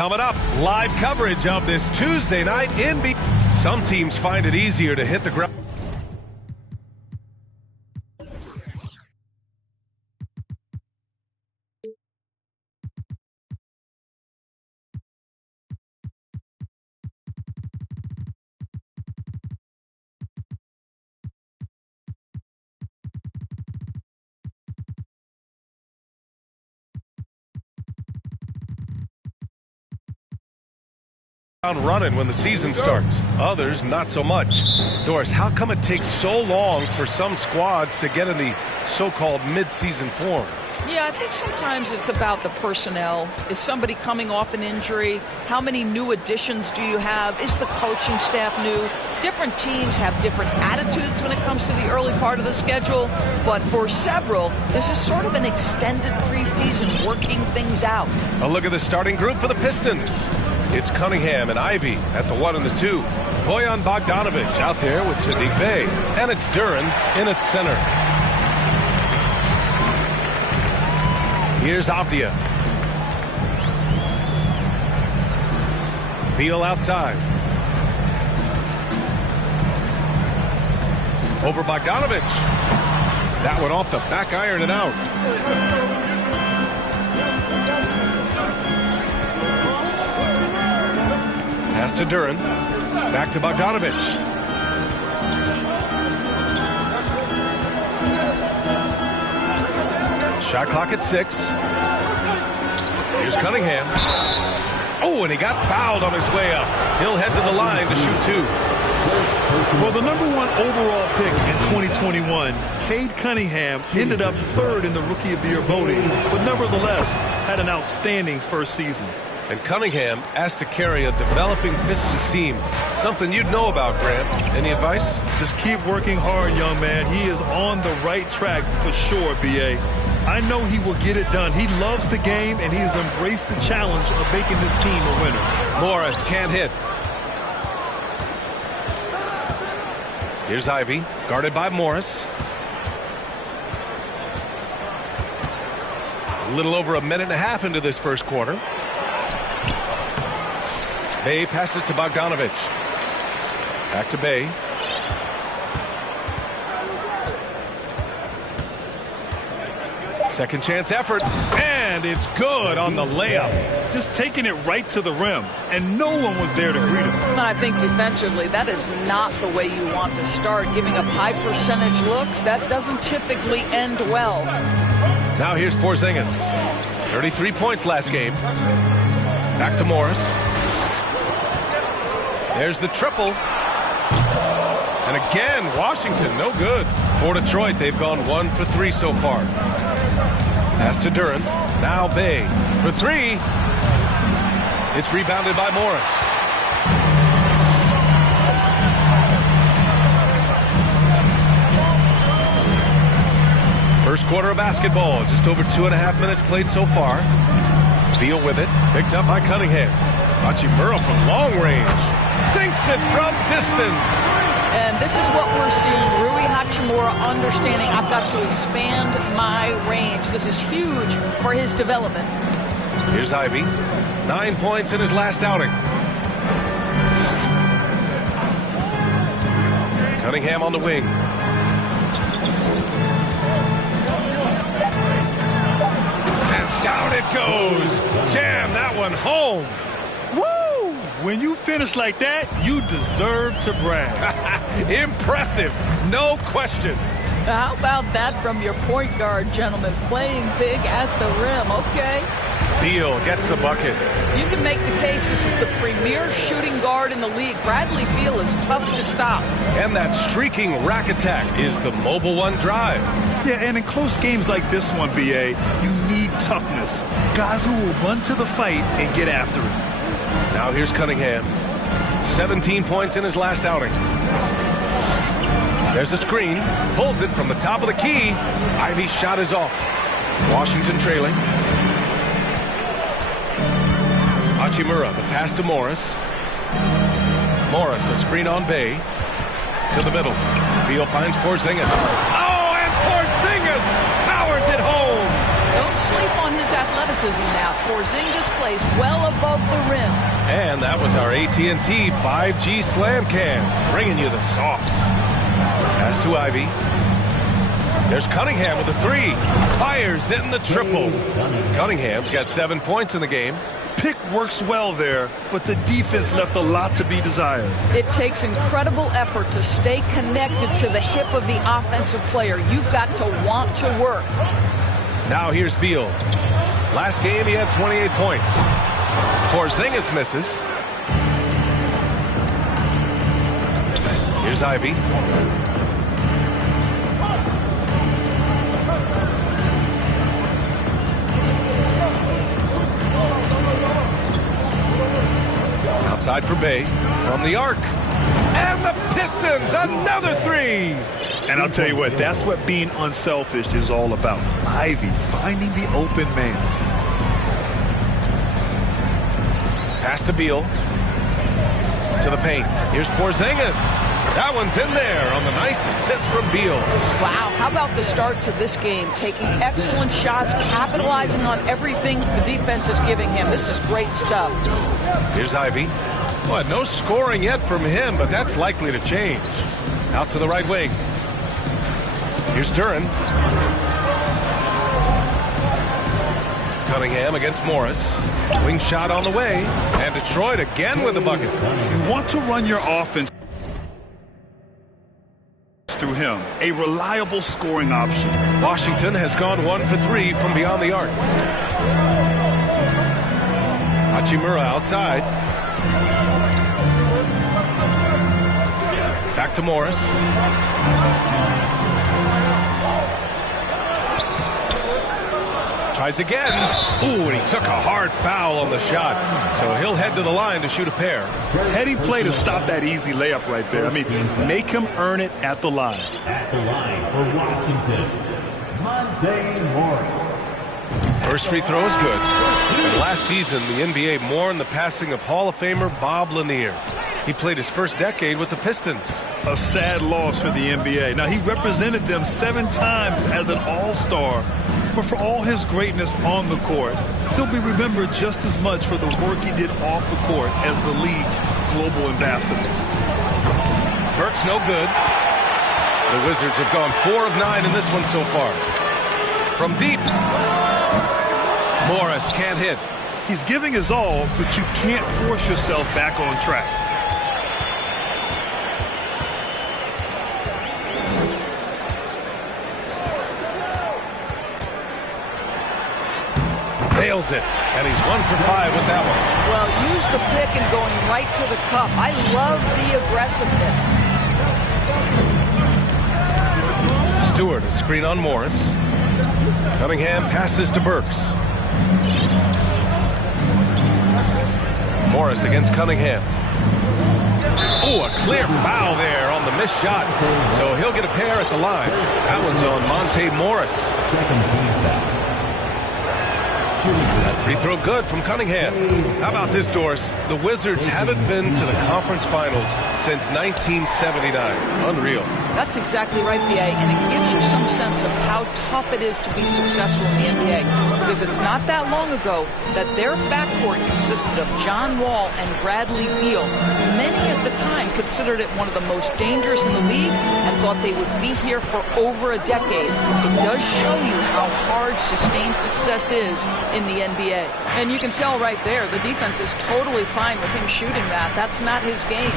Coming up, live coverage of this Tuesday night NBA. Some teams find it easier to hit the ground. Running when the season starts. Others, not so much. Doris, how come it takes so long for some squads to get in the so-called mid-season form? Yeah, I think sometimes it's about the personnel. Is somebody coming off an injury? How many new additions do you have? Is the coaching staff new? Different teams have different attitudes when it comes to the early part of the schedule. But for several, this is sort of an extended preseason working things out. A look at the starting group for the Pistons. It's Cunningham and Ivy at the 1 and the 2. Bojan Bogdanovic out there with Sadiq Bey. And it's Duran in at center. Here's Avdia. Beal outside. Over Bogdanovic. That one off the back iron and out. Pass to Duran. Back to Bogdanovic. Shot clock at 6. Here's Cunningham. Oh, and he got fouled on his way up. He'll head to the line to shoot 2. Well, the #1 overall pick in 2021, Cade Cunningham, ended up 3rd in the Rookie of the Year voting, but nevertheless had an outstanding first season. And Cunningham asked to carry a developing Pistons team. Something you'd know about, Grant. Any advice? Just keep working hard, young man. He is on the right track for sure, B.A. I know he will get it done. He loves the game, and he has embraced the challenge of making his team a winner. Morris can't hit. Here's Ivy, guarded by Morris. A little over a minute and a half into this first quarter. Bey passes to Bogdanovic. Back to Bey. Second chance effort, and it's good on the layup. Just taking it right to the rim, and no one was there to greet him. I think defensively, that is not the way you want to start. Giving up high percentage looks, that doesn't typically end well. Now here's Porzingis. 33 points last game. Back to Morris. There's the triple. And again, Washington, no good. For Detroit, they've gone 1 for 3 so far. Pass to Duran. Now Bey for 3. It's rebounded by Morris. First quarter of basketball. Just over 2.5 minutes played so far. Beal with it. Picked up by Cunningham. Hachimura from long range. Sinks it from distance. And this is what we're seeing. Rui Hachimura understanding I've got to expand my range. This is huge for his development. Here's Ivy. 9 points in his last outing. Cunningham on the wing. And down it goes. Jam that one home. Woo! When you finish like that, you deserve to brag. Impressive, no question. How about that from your point guard, gentlemen? Playing big at the rim, okay? Beal gets the bucket. You can make the case this is the premier shooting guard in the league. Bradley Beal is tough to stop. And that streaking rack attack is the Mobile One drive. Yeah, and in close games like this one, B.A., you need toughness. Guys who will run to the fight and get after it. Now here's Cunningham. 17 points in his last outing. There's a screen. Pulls it from the top of the key. Ivy's shot is off. Washington trailing. Hachimura, the pass to Morris. Morris, a screen on Bey. To the middle. Beal finds Porzingis. Oh, and Porzingis powers it home. Don't sleep on his athleticism now. Porzingis plays well above the rim. And that was our AT&T 5G Slam Cam, bringing you the sauce. Pass to Ivy. There's Cunningham with a three. Fires in the triple. Cunningham's got 7 points in the game. Pick works well there, but the defense left a lot to be desired. It takes incredible effort to stay connected to the hip of the offensive player. You've got to want to work. Now here's Beal. Last game he had 28 points. Porzingis misses. Here's Ivy. Outside for Bay from the arc. And the Pistons, another three. And I'll tell you what, that's what being unselfish is all about. Ivy finding the open man. Pass to Beal. To the paint. Here's Porzingis. That one's in there on the nice assist from Beal. Wow, how about the start to this game? Taking excellent shots, capitalizing on everything the defense is giving him. This is great stuff. Here's Ivy. Well, no scoring yet from him, but that's likely to change. Out to the right wing. Here's Duren. Cunningham against Morris. Wing shot on the way. And Detroit again with a bucket. You want to run your offense through him. A reliable scoring option. Washington has gone 1 for 3 from beyond the arc. Hachimura outside. Back to Morris. Tries again. Ooh, and he took a hard foul on the shot. So he'll head to the line to shoot a pair. Heady play to stop that easy layup right there. I mean, make him earn it at the line. At the line for Washington, Monte Morris. First free throw is good. And last season, the NBA mourned the passing of Hall of Famer Bob Lanier. He played his first decade with the Pistons. A sad loss for the NBA. Now, he represented them 7 times as an all-star. But for all his greatness on the court, he'll be remembered just as much for the work he did off the court as the league's global ambassador. Burke's no good. The Wizards have gone 4 of 9 in this one so far. From deep. Morris can't hit. He's giving his all, but you can't force yourself back on track. Nails it, and he's 1 for 5 with that one. Well, use the pick and going right to the cup. I love the aggressiveness. Stewart, a screen on Morris. Cunningham passes to Burks. Morris against Cunningham. Oh, a clear foul there on the missed shot. So he'll get a pair at the line. That one's on Monte Morris. Second team foul. That free throw good from Cunningham. How about this, Doris? The Wizards haven't been to the conference finals since 1979. Unreal. That's exactly right, B.A., and it gives you some sense of how tough it is to be successful in the NBA, because it's not that long ago that their backcourt consisted of John Wall and Bradley Beal. Many at the time considered it one of the most dangerous in the league and thought they would be here for over a decade. It does show you how hard sustained success is in the NBA. And you can tell right there, the defense is totally fine with him shooting that. That's not his game.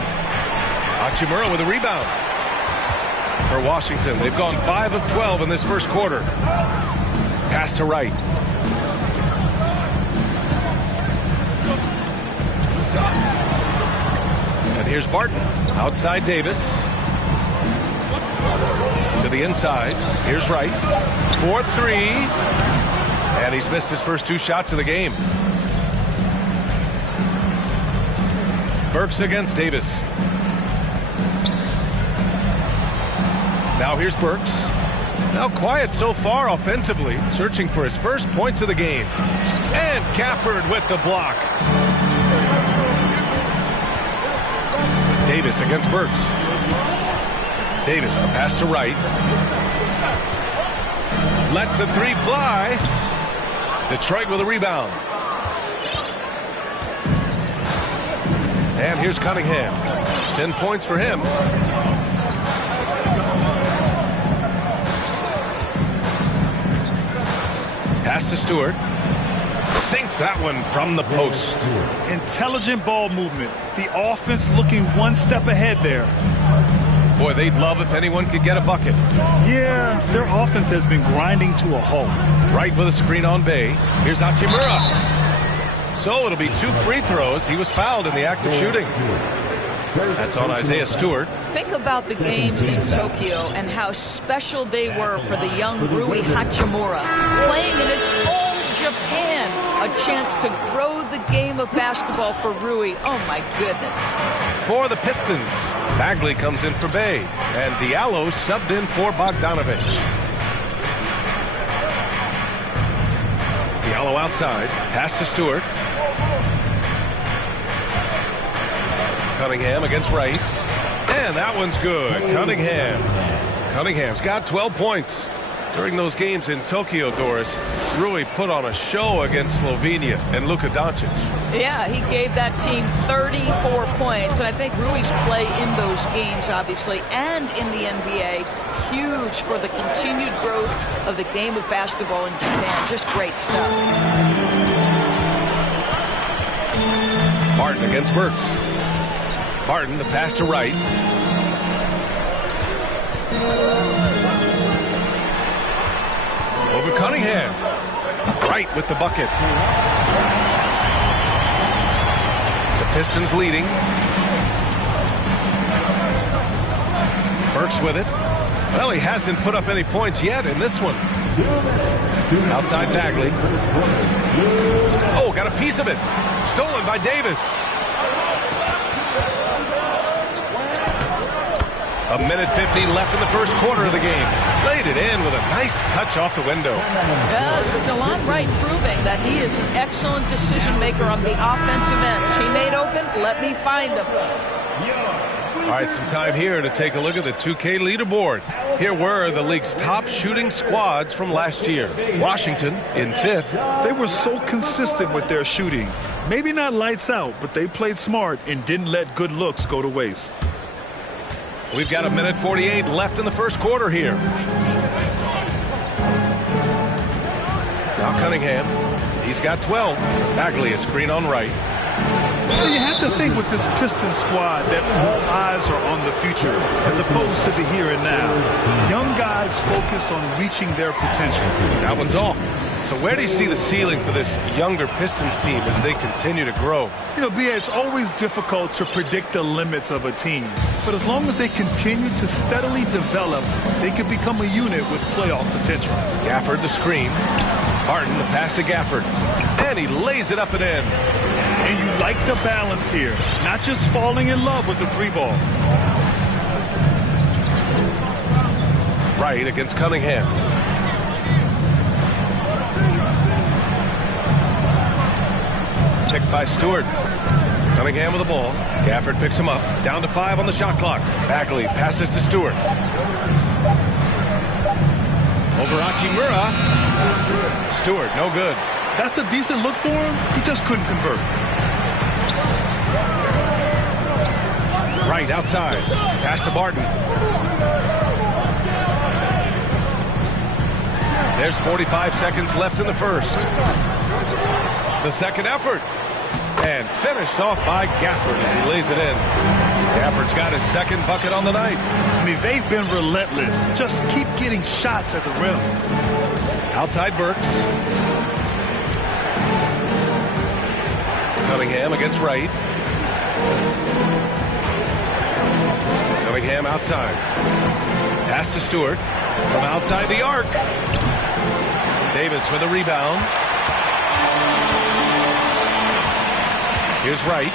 Hachimura with a rebound. For Washington, they've gone 5 of 12 in this first quarter. Pass to Wright. And here's Barton. Outside Davis. To the inside. Here's Wright. 4-3. And he's missed his first 2 shots of the game. Burks against Davis. Now here's Burks. Now quiet so far offensively, searching for his first points of the game. And Gafford with the block. Davis against Burks. Davis, a pass to Wright. Lets the 3 fly. Detroit with a rebound. And here's Cunningham. 10 points for him. Pass to Stewart. Sinks that one from the post. Intelligent ball movement. The offense looking one step ahead there. Boy, they'd love if anyone could get a bucket. Yeah, their offense has been grinding to a halt. Right with a screen on Bay. Here's Hachimura. So it'll be 2 free throws. He was fouled in the act of shooting. That's on Isaiah Stewart. Think about the games in Tokyo and how special they were for the young Rui Hachimura. Playing in his home Japan. A chance to grow the game of basketball for Rui. Oh, my goodness. For the Pistons, Bagley comes in for Bay. And Diallo subbed in for Bogdanovich. Diallo outside. Pass to Stewart. Cunningham against Wright. And that one's good. Cunningham's got 12 points. During those games in Tokyo, Doris, Rui put on a show against Slovenia and Luka Doncic. Yeah, he gave that team 34 points. And I think Rui's play in those games, obviously, and in the NBA, huge for the continued growth of the game of basketball in Japan. Just great stuff. Martin against Burks. Martin, the pass to Wright. Over Cunningham. Wright with the bucket. The Pistons leading. Burks with it. Well, he hasn't put up any points yet in this one. Outside Bagley. Oh, got a piece of it. Stolen by Davis. A minute 15 left in the first quarter of the game. Laid it in with a nice touch off the window. DeLon Wright proving that he is an excellent decision maker on the offensive end. Teammate open, let me find him. All right, some time here to take a look at the 2K leaderboard. Here were the league's top shooting squads from last year. Washington in 5th. They were so consistent with their shooting. Maybe not lights out, but they played smart and didn't let good looks go to waste. We've got a minute 48 left in the first quarter here. Now Cunningham. He's got 12. Bagley a screen on Wright. Well, you have to think with this Pistons squad that all eyes are on the future as opposed to the here and now. Young guys focused on reaching their potential. That one's off. So where do you see the ceiling for this younger Pistons team as they continue to grow? You know, B.A., it's always difficult to predict the limits of a team. But as long as they continue to steadily develop, they can become a unit with playoff potential. Gafford the screen. Martin the pass to Gafford. And he lays it up and in. And you like the balance here. Not just falling in love with the 3-ball. Wright against Cunningham. Picked by Stewart. Cunningham with the ball. Gafford picks him up. Down to 5 on the shot clock. Bagley passes to Stewart. Over Hachimura. Stewart, no good. That's a decent look for him. He just couldn't convert. Right outside. Pass to Barton. There's 45 seconds left in the first. The second effort. And finished off by Gafford as he lays it in. Gafford's got his second bucket on the night. I mean, they've been relentless. Just keep getting shots at the rim. Outside Burks. Cunningham against Wright. Cunningham outside. Pass to Stewart. From outside the arc. Davis with a rebound. Here's Wright.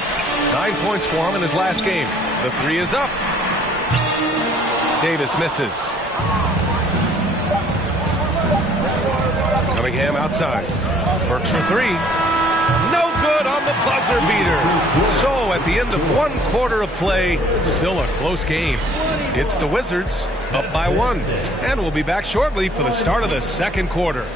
9 points for him in his last game. The 3 is up. Davis misses. Cunningham outside. Burks for 3. No good on the buzzer beater. So at the end of 1 quarter of play, still a close game. It's the Wizards up by 1. And we'll be back shortly for the start of the second quarter.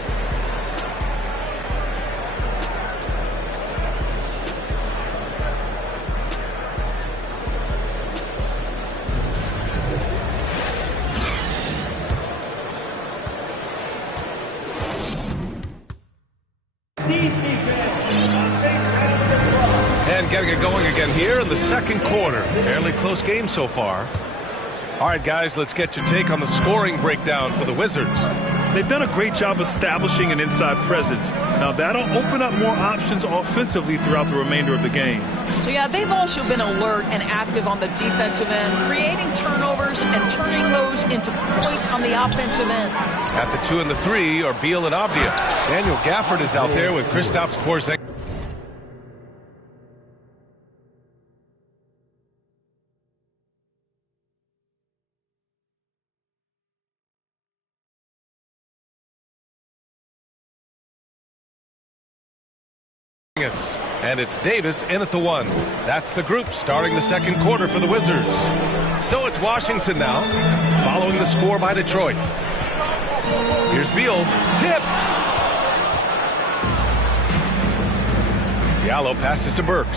And getting it going again here in the second quarter. Fairly close game so far. All right, guys, let's get your take on the scoring breakdown for the Wizards. They've done a great job establishing an inside presence. Now, that'll open up more options offensively throughout the remainder of the game. Yeah, they've also been alert and active on the defensive end, creating turnovers and turning those into points on the offensive end. At the 2 and the 3 are Beal and Avdia. Daniel Gafford is out there with Kristaps Porzingis. And it's Davis in at the 1. That's the group starting the second quarter for the Wizards. So it's Washington now, following the score by Detroit. Here's Beal, tipped. Diallo passes to Burks.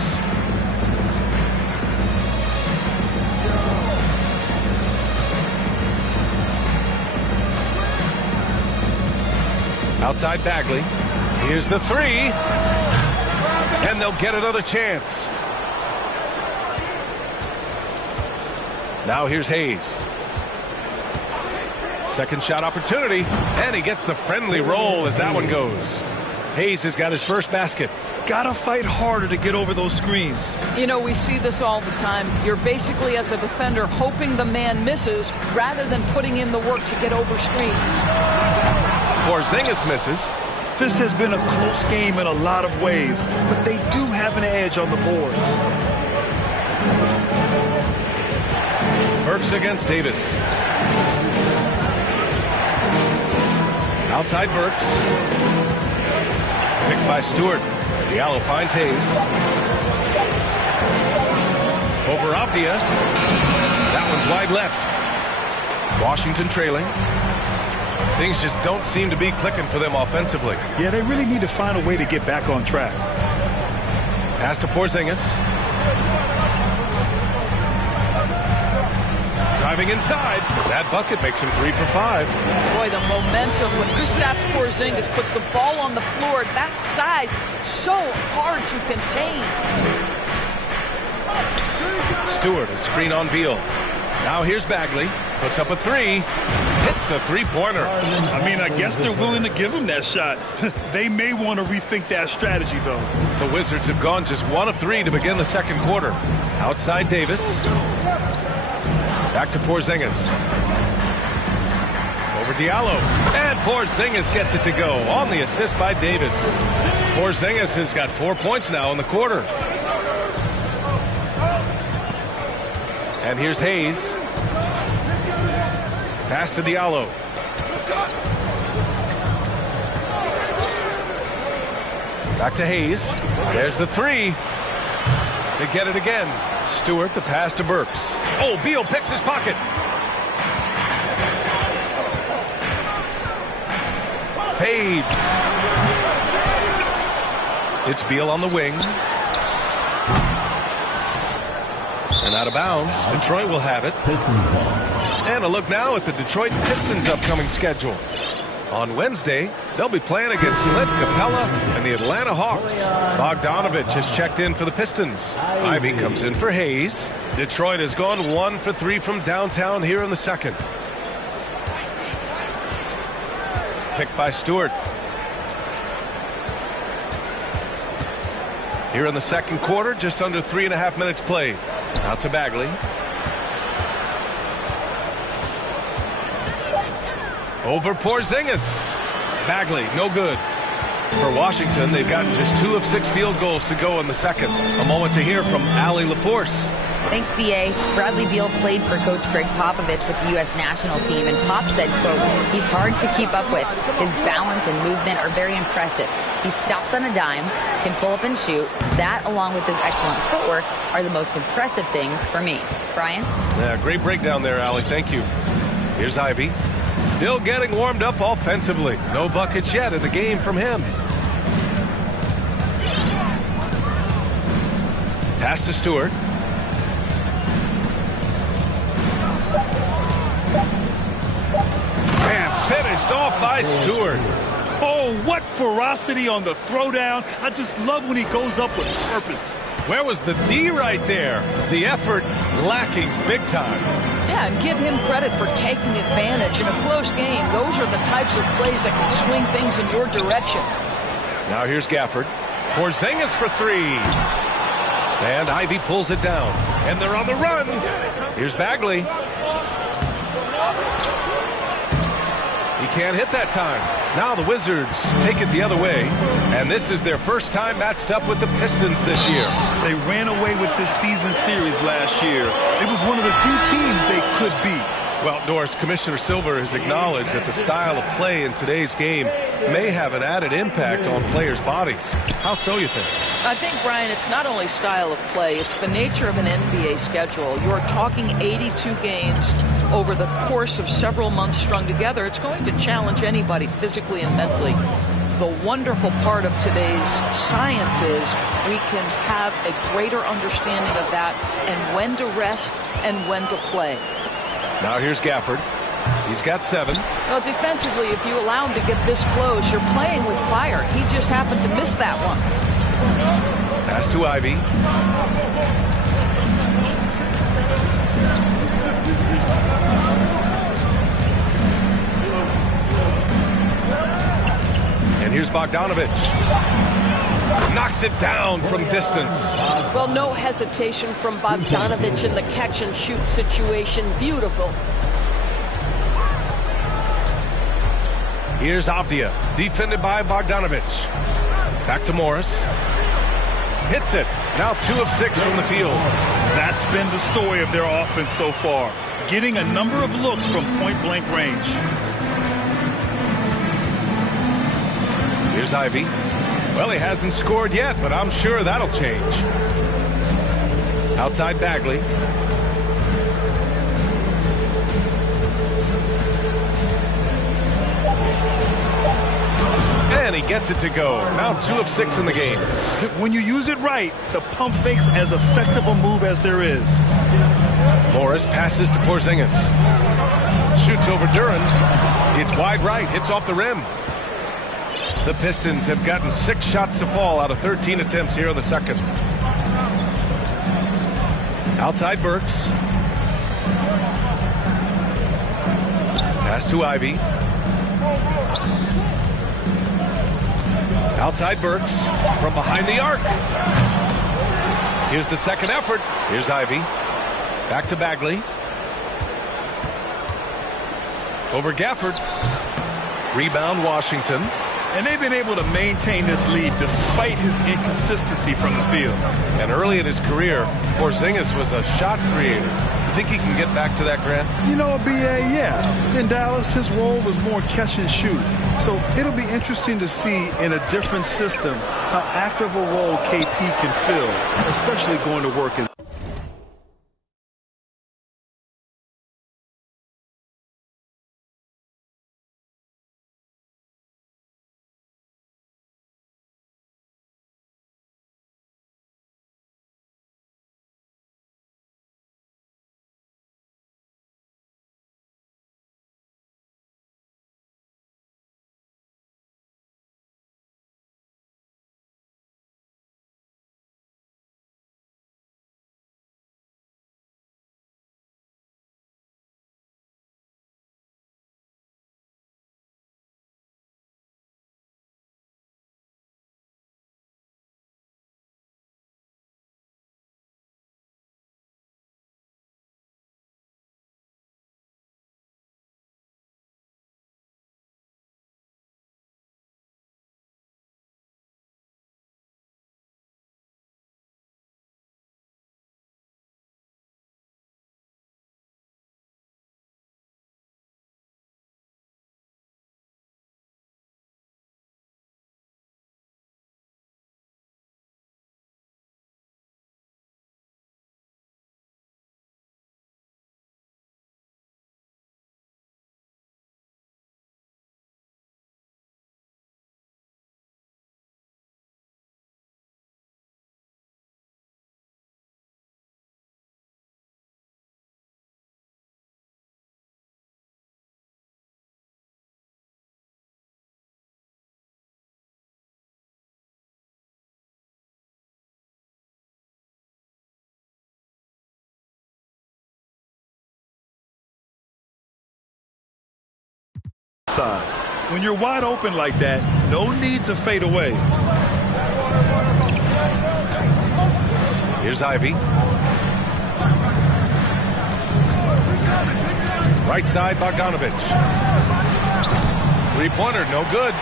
Outside Bagley. Here's the 3. And they'll get another chance. Now here's Hayes. Second shot opportunity. And he gets the friendly roll as that one goes. Hayes has got his first basket. Gotta fight harder to get over those screens. You know, we see this all the time. You're basically, as a defender, hoping the man misses rather than putting in the work to get over screens. Porzingis misses. This has been a close game in a lot of ways, but they do have an edge on the boards. Burks against Davis. Outside Burks. Picked by Stewart. Diallo finds Hayes. Over Avdia. That one's wide left. Washington trailing. Things just don't seem to be clicking for them offensively. Yeah, they really need to find a way to get back on track. Pass to Porzingis. Driving inside. That bucket makes him 3 for 5. Boy, the momentum when Kristaps Porzingis puts the ball on the floor, that size, so hard to contain. Stewart, a screen on Beal. Now here's Bagley. Puts up a 3. Hits the three-pointer. I mean, I guess they're willing to give him that shot. They may want to rethink that strategy, though. The Wizards have gone just 1 of 3 to begin the second quarter. Outside Davis. Back to Porzingis. Over Diallo. And Porzingis gets it to go on the assist by Davis. Porzingis has got 4 points now in the quarter. And here's Hayes. Pass to Diallo. Back to Hayes. There's the 3. They get it again. Stewart, the pass to Burks. Oh, Beal picks his pocket. Fades. It's Beal on the wing. And out of bounds. Detroit will have it. Pistons ball. And a look now at the Detroit Pistons' upcoming schedule. On Wednesday, they'll be playing against Clint Capella and the Atlanta Hawks. Bogdanovich has checked in for the Pistons. Ivy comes in for Hayes. Detroit has gone 1 for 3 from downtown here in the second. Picked by Stewart. Here in the second quarter, just under 3.5 minutes played. Out to Bagley. Over Porzingis. Bagley, no good. For Washington, they've gotten just 2 of 6 field goals to go in the second. A moment to hear from Allie LaForce. Thanks, B.A. Bradley Beal played for Coach Greg Popovich with the U.S. national team, and Pop said, quote, he's hard to keep up with. His balance and movement are very impressive. He stops on a dime, can pull up and shoot. That, along with his excellent footwork, are the most impressive things for me. Brian? Yeah, great breakdown there, Allie. Thank you. Here's Ivy. Still getting warmed up offensively. No buckets yet in the game from him. Pass to Stewart. And finished off by Stewart. Oh, what ferocity on the throwdown. I just love when he goes up with purpose. Where was the D right there? The effort lacking big time. Yeah, and give him credit for taking advantage in a close game. Those are the types of plays that can swing things in your direction. Now here's Gafford. Porzingis for three. And Ivy pulls it down. And they're on the run. Here's Bagley. He can't hit that time. Now the Wizards take it the other way. And this is their first time matched up with the Pistons this year. They ran away with this season series last year. It was one of the few teams they could beat. Well, Norris, Commissioner Silver has acknowledged that the style of play in today's game may have an added impact on players' bodies. How so, you think? I think, Brian, it's not only style of play, it's the nature of an NBA schedule. You're talking 82 games over the course of several months strung together. It's going to challenge anybody physically and mentally. The wonderful part of today's science is we can have a greater understanding of that and when to rest and when to play. Now here's Gafford. He's got 7. Well, defensively, if you allow him to get this close, you're playing with fire. He just happened to miss that one. Pass to Ivy. And here's Bogdanovich. Knocks it down from distance. Well, no hesitation from Bogdanovich in the catch-and-shoot situation. Beautiful. Here's Avdia, defended by Bogdanovich. Back to Morris. Hits it. Now 2 of 6 from the field. That's been the story of their offense so far. Getting a number of looks from point-blank range. Here's Ivy. Well, he hasn't scored yet, but I'm sure that'll change. Outside Bagley. And he gets it to go. Now 2 of 6 in the game. When you use it right, the pump fake's as effective a move as there is. Morris passes to Porzingis. Shoots over Duran. It's wide right. Hits off the rim. The Pistons have gotten 6 shots to fall out of 13 attempts here in the second. Outside Burks. Pass to Ivy. Outside Burks from behind the arc. Here's the second effort. Here's Ivy. Back to Bagley. Over Gafford. Rebound Washington. And they've been able to maintain this lead despite his inconsistency from the field. And early in his career, Porzingis was a shot creator. You think he can get back to that, Grant? You know, BA, yeah. In Dallas, his role was more catch and shoot. So it'll be interesting to see in a different system how active a role KP can fill, especially going to work in outside. When you're wide open like that, no need to fade away. Here's Ivy. Right side, Bogdanovich. Three-pointer, no good.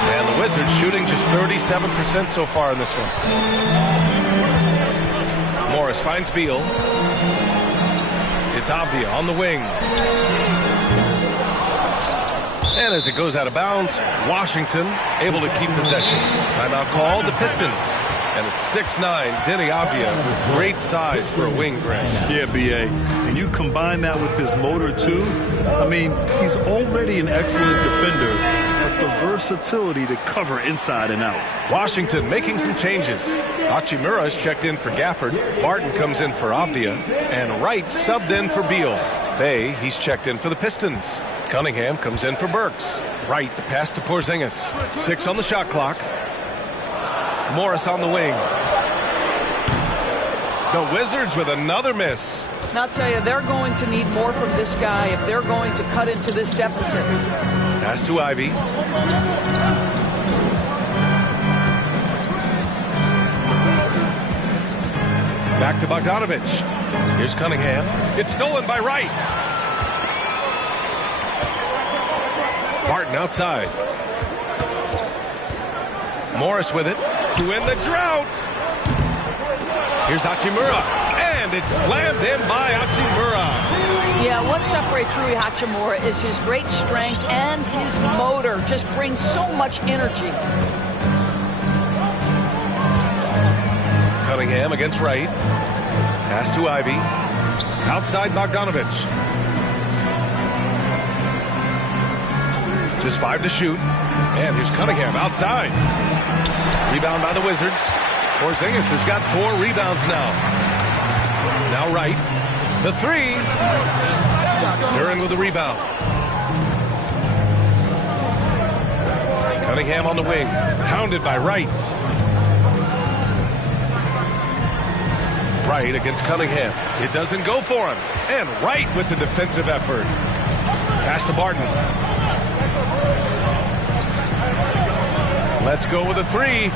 And the Wizards shooting just 37% so far in this one. Morris finds Beal. It's Avdia on the wing. And as it goes out of bounds, Washington able to keep possession. Timeout called, the Pistons. And it's 6'9", Denny Avdia. Great size for a wing, Grant. Yeah, B.A. And you combine that with his motor, too. I mean, he's already an excellent defender, but the versatility to cover inside and out. Washington making some changes. Hachimura is checked in for Gafford. Barton comes in for Avdia. And Wright subbed in for Beal. Bay, he's checked in for the Pistons. Cunningham comes in for Burks. Wright, the pass to Porzingis. 6 on the shot clock. Morris on the wing. The Wizards with another miss. And I'll tell you, they're going to need more from this guy if they're going to cut into this deficit. Pass to Ivy. Back to Bogdanovich. Here's Cunningham. It's stolen by Wright. Barton outside. Morris with it to win the drought. Here's Hachimura, and it's slammed in by Hachimura. Yeah, what separates Rui Hachimura is his great strength and his motor. Just brings so much energy. Cunningham against Wright. Pass to Ivy. Outside Bogdanovich. Just 5 to shoot. And here's Cunningham outside. Rebound by the Wizards. Porzingis has got 4 rebounds now. Now Wright. The 3. Duren with the rebound. Cunningham on the wing. Pounded by Wright. Wright against Cunningham. It doesn't go for him. And Wright with the defensive effort. Pass to Barton. Let's go with a 3.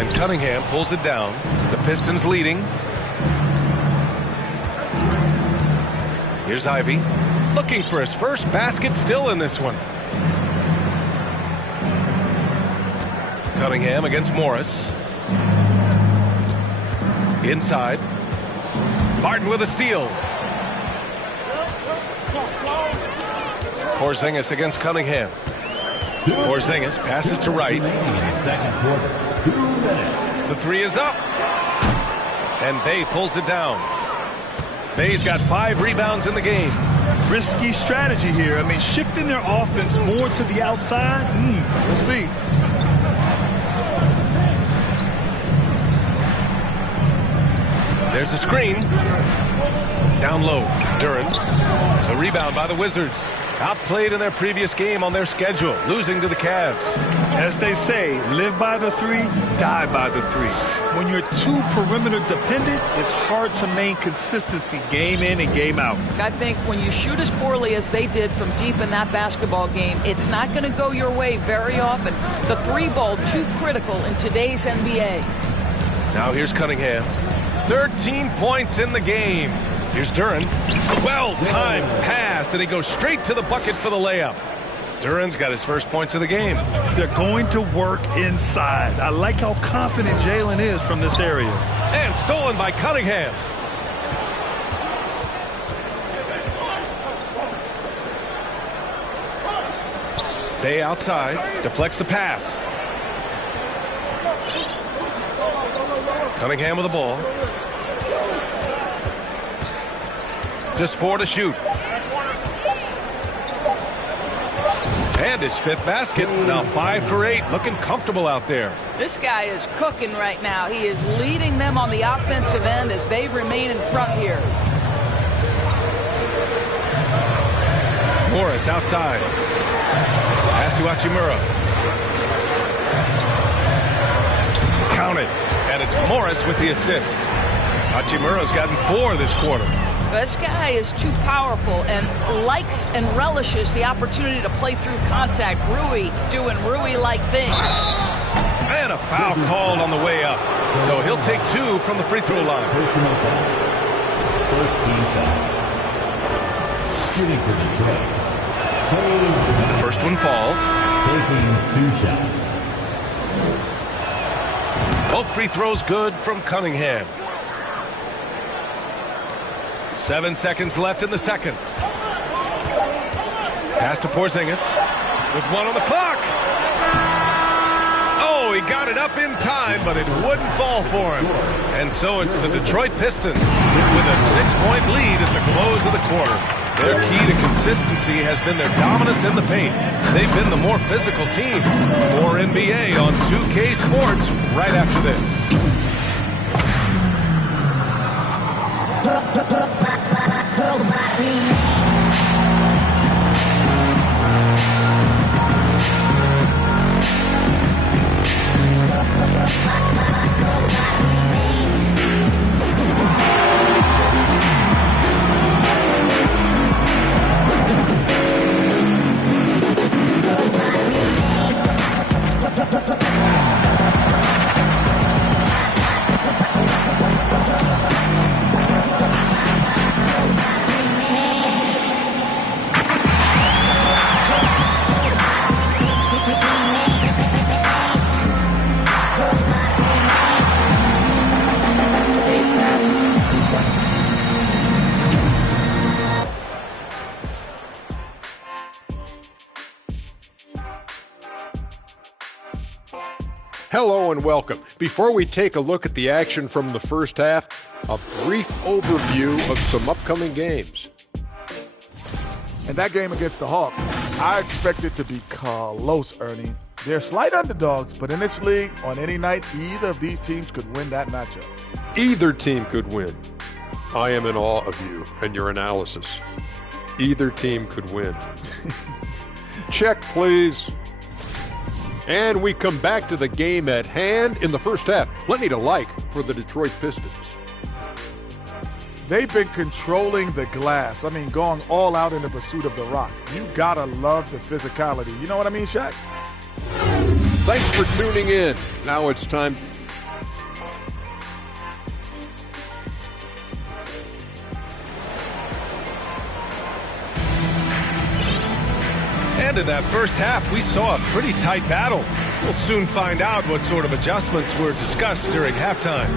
And Cunningham pulls it down. The Pistons leading. Here's Ivy. Looking for his first basket still in this one. Cunningham against Morris. Inside. Barton with a steal. Porzingis against Cunningham. Porzingis passes to Wright. Second quarter, 2 minutes. The 3 is up. And Bay pulls it down. Bay's got 5 rebounds in the game. Risky strategy here. I mean, shifting their offense more to the outside. We'll see. There's a screen. Down low, Duren. The rebound by the Wizards. Outplayed in their previous game on their schedule, losing to the Cavs. As they say, live by the 3, die by the 3. When you're too perimeter dependent, it's hard to maintain consistency game in and game out. I think when you shoot as poorly as they did from deep in that basketball game, it's not going to go your way very often. The 3 ball too critical in today's NBA. Now here's Cunningham. 13 points in the game. Here's Duren. Well-timed pass, and he goes straight to the bucket for the layup. Duren's got his first points of the game. They're going to work inside. I like how confident Jalen is from this area. And stolen by Cunningham. Bay outside, deflects the pass. Cunningham with the ball. Just 4 to shoot. And his 5th basket. Now 5 for 8. Looking comfortable out there. This guy is cooking right now. He is leading them on the offensive end as they remain in front here. Morris outside. Pass to Hachimura. Count it. And it's Morris with the assist. Hachimura's gotten 4 this quarter. This guy is too powerful and likes and relishes the opportunity to play through contact. Rui doing Rui-like things. And a foul called on the way up. So he'll take 2 from the free throw line. Personal foul. First team foul. Shooting for Detroit. The first one falls. Taking 2 shots. Both free throws good from Cunningham. 7 seconds left in the second. Pass to Porzingis with 1 on the clock. Oh, he got it up in time, but it wouldn't fall for him. And so it's the Detroit Pistons with a 6-point lead at the close of the quarter. Their key to consistency has been their dominance in the paint. They've been the more physical team. More NBA on 2K Sports right after this. Hello and welcome. Before we take a look at the action from the first half, a brief overview of some upcoming games. And that game against the Hawks, I expect it to be close, Ernie. They're slight underdogs, but in this league, on any night, either of these teams could win that matchup. Either team could win. I am in awe of you and your analysis. Either team could win. Check, please. And we come back to the game at hand in the first half. Plenty to like for the Detroit Pistons. They've been controlling the glass. I mean, going all out in the pursuit of the rock. You gotta love the physicality. You know what I mean, Shaq? Thanks for tuning in. Now it's time. And in that first half, we saw a pretty tight battle. We'll soon find out what sort of adjustments were discussed during halftime.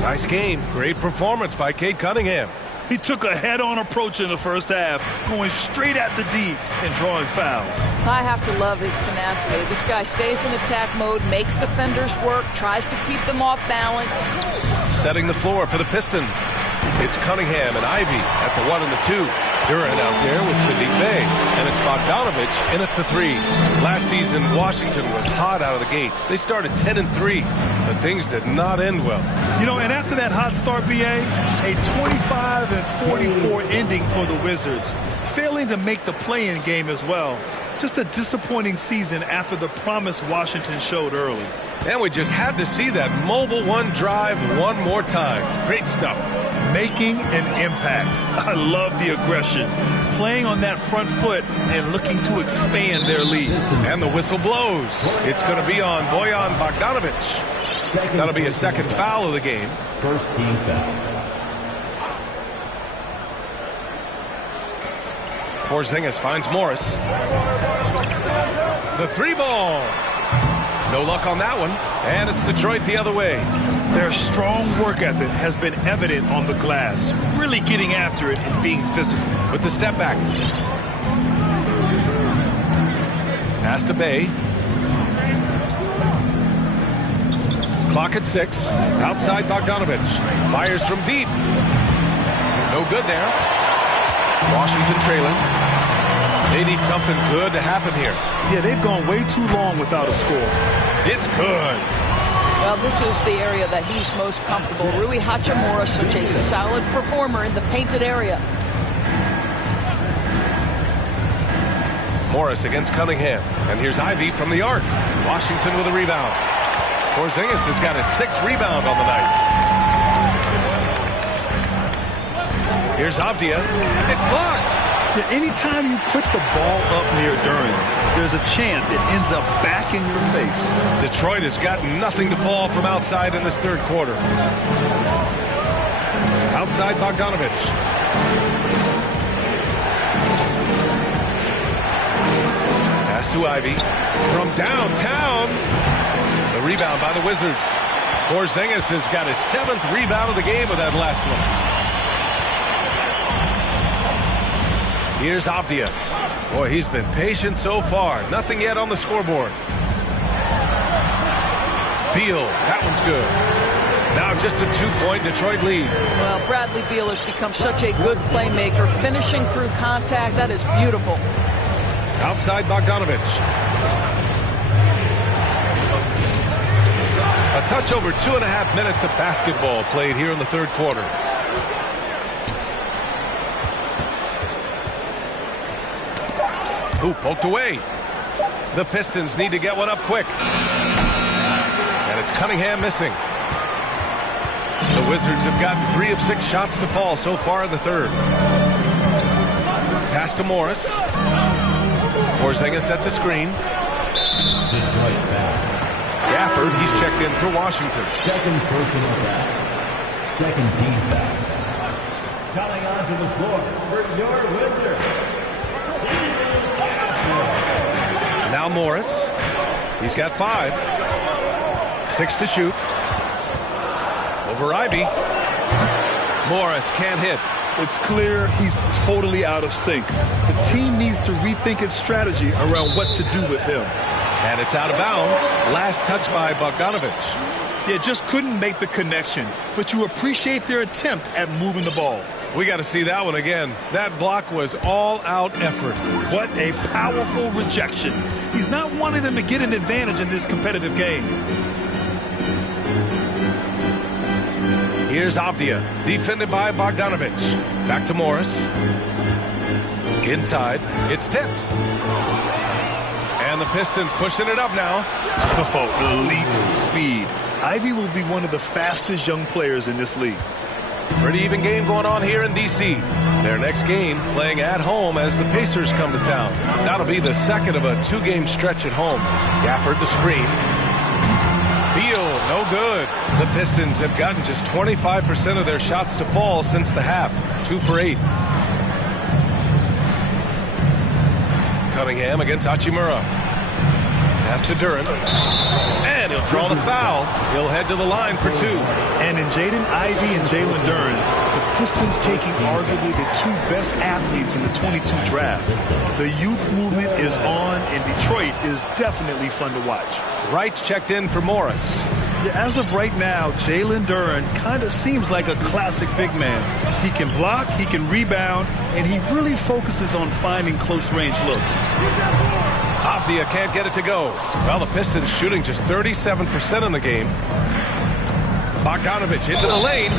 Nice game. Great performance by Cade Cunningham. He took a head-on approach in the first half, going straight at the D and drawing fouls. I have to love his tenacity. This guy stays in attack mode, makes defenders work, tries to keep them off balance. Setting the floor for the Pistons. It's Cunningham and Ivy at the 1 and the 2. Durant out there with Sadiq Bey. And it's Bogdanovich in at the 3. Last season, Washington was hot out of the gates. They started 10-3, but things did not end well. You know, and after that hot start, BA, a 25-44 ending for the Wizards, failing to make the play-in game as well. Just a disappointing season after the promise Washington showed early. And we just had to see that mobile one drive one more time. Great stuff. Making an impact. I love the aggression. Playing on that front foot and looking to expand their lead. And the whistle blows. It's going to be on Bojan Bogdanovich. That'll be a second foul of the game. First team foul. Porzingis finds Morris. The 3-ball. No luck on that one. And it's Detroit the other way. Their strong work ethic has been evident on the glass. Really getting after it and being physical. With the step back. Pass to Bey. Clock at 6. Outside Bogdanovich. Fires from deep. No good there. Washington trailing. They need something good to happen here. Yeah, they've gone way too long without a score. It's good. Well, this is the area that he's most comfortable. Rui Hachimura, such a solid performer in the painted area. Morris against Cunningham. And here's Ivy from the arc. Washington with a rebound. Porzingis has got his 6th rebound on the night. Here's Here's Avdia. It's blocked. Yeah, anytime you put the ball up near Duran, there's a chance it ends up back in your face. Detroit has got nothing to fall from outside in this third quarter. Outside Bogdanovich. Pass to Ivy. From downtown. The rebound by the Wizards. Porzingis has got his 7th rebound of the game with that last one. Here's Avdia. Boy, he's been patient so far. Nothing yet on the scoreboard. Beal, that one's good. Now just a 2-point Detroit lead. Well, Bradley Beal has become such a good playmaker. Finishing through contact, that is beautiful. Outside Bogdanovich. A touch over 2.5 minutes of basketball played here in the third quarter. Ooh, poked away. The Pistons need to get one up quick. And it's Cunningham missing. The Wizards have gotten 3 of 6 shots to fall so far in the third. Pass to Morris. Porzingis sets a screen. Detroit foul. Gafford, he's checked in for Washington. Second personal foul. Second team foul. Coming onto the floor for your Wizards. Now Morris. He's got 5. 6 to shoot. Over Ivy. Morris can't hit. It's clear he's totally out of sync. The team needs to rethink its strategy around what to do with him. And it's out of bounds. Last touch by Bogdanovich. Yeah, just couldn't make the connection. But you appreciate their attempt at moving the ball. We got to see that one again. That block was all-out effort. What a powerful rejection. He's not wanting them to get an advantage in this competitive game. Here's Avdia, defended by Bogdanovich. Back to Morris. Inside, it's tipped. And the Pistons pushing it up now. Oh, elite speed. Ivy will be one of the fastest young players in this league. Pretty even game going on here in D.C. Their next game playing at home as the Pacers come to town. That'll be the second of a 2-game stretch at home. Gafford the screen. Beal, no good. The Pistons have gotten just 25% of their shots to fall since the half. 2 for 8. Cunningham against Hachimura. Pass to Duran. And he'll draw the foul. He'll head to the line for 2. And in Jaden Ivey and Jalen Duran, the Pistons taking arguably the 2 best athletes in the 22 draft. The youth movement is on, and Detroit is definitely fun to watch. Wright's checked in for Morris. Yeah, as of right now, Jalen Duran kind of seems like a classic big man. He can block, he can rebound, and he really focuses on finding close-range looks. Avdia can't get it to go. Well, the Pistons shooting just 37% in the game. Bogdanovich into the lane,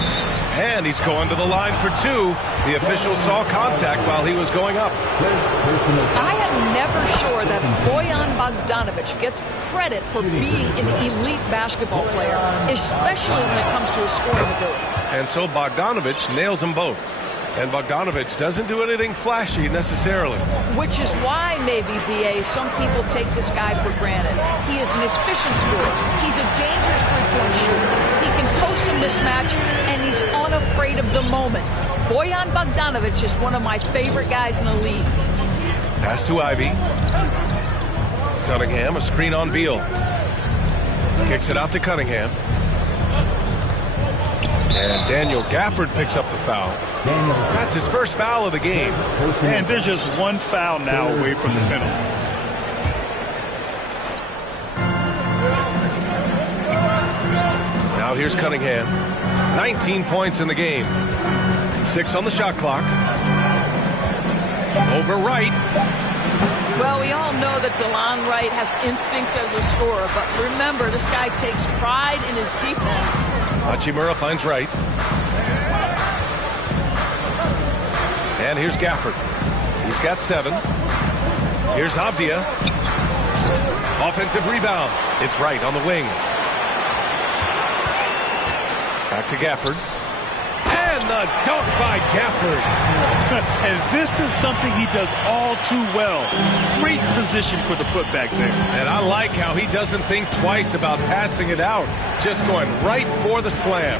and he's going to the line for 2. The official saw contact while he was going up. I am never sure that Bojan Bogdanovich gets credit for being an elite basketball player, especially when it comes to his scoring ability. And so Bogdanovich nails them both. And Bogdanovich doesn't do anything flashy necessarily. Which is why maybe, B.A., some people take this guy for granted. He is an efficient scorer. He's a dangerous three-point shooter. He can post a mismatch, and he's unafraid of the moment. Bojan Bogdanovich is one of my favorite guys in the league. Pass to Ivy. Cunningham, a screen on Beal. Kicks it out to Cunningham. And Daniel Gafford picks up the foul. That's his first foul of the game. And they're just 1 foul now away from the penalty. Now here's Cunningham. 19 points in the game. 6 on the shot clock. Over Wright. Well, we all know that DeLon Wright has instincts as a scorer, but remember, this guy takes pride in his defense. Hachimura finds Wright. And here's Gafford. He's got 7. Here's Avdia. Offensive rebound. It's Wright on the wing. Back to Gafford. And the dunk by Gafford. And this is something he does all too well. Great position for the putback there. And I like how he doesn't think twice about passing it out. Just going right for the slam.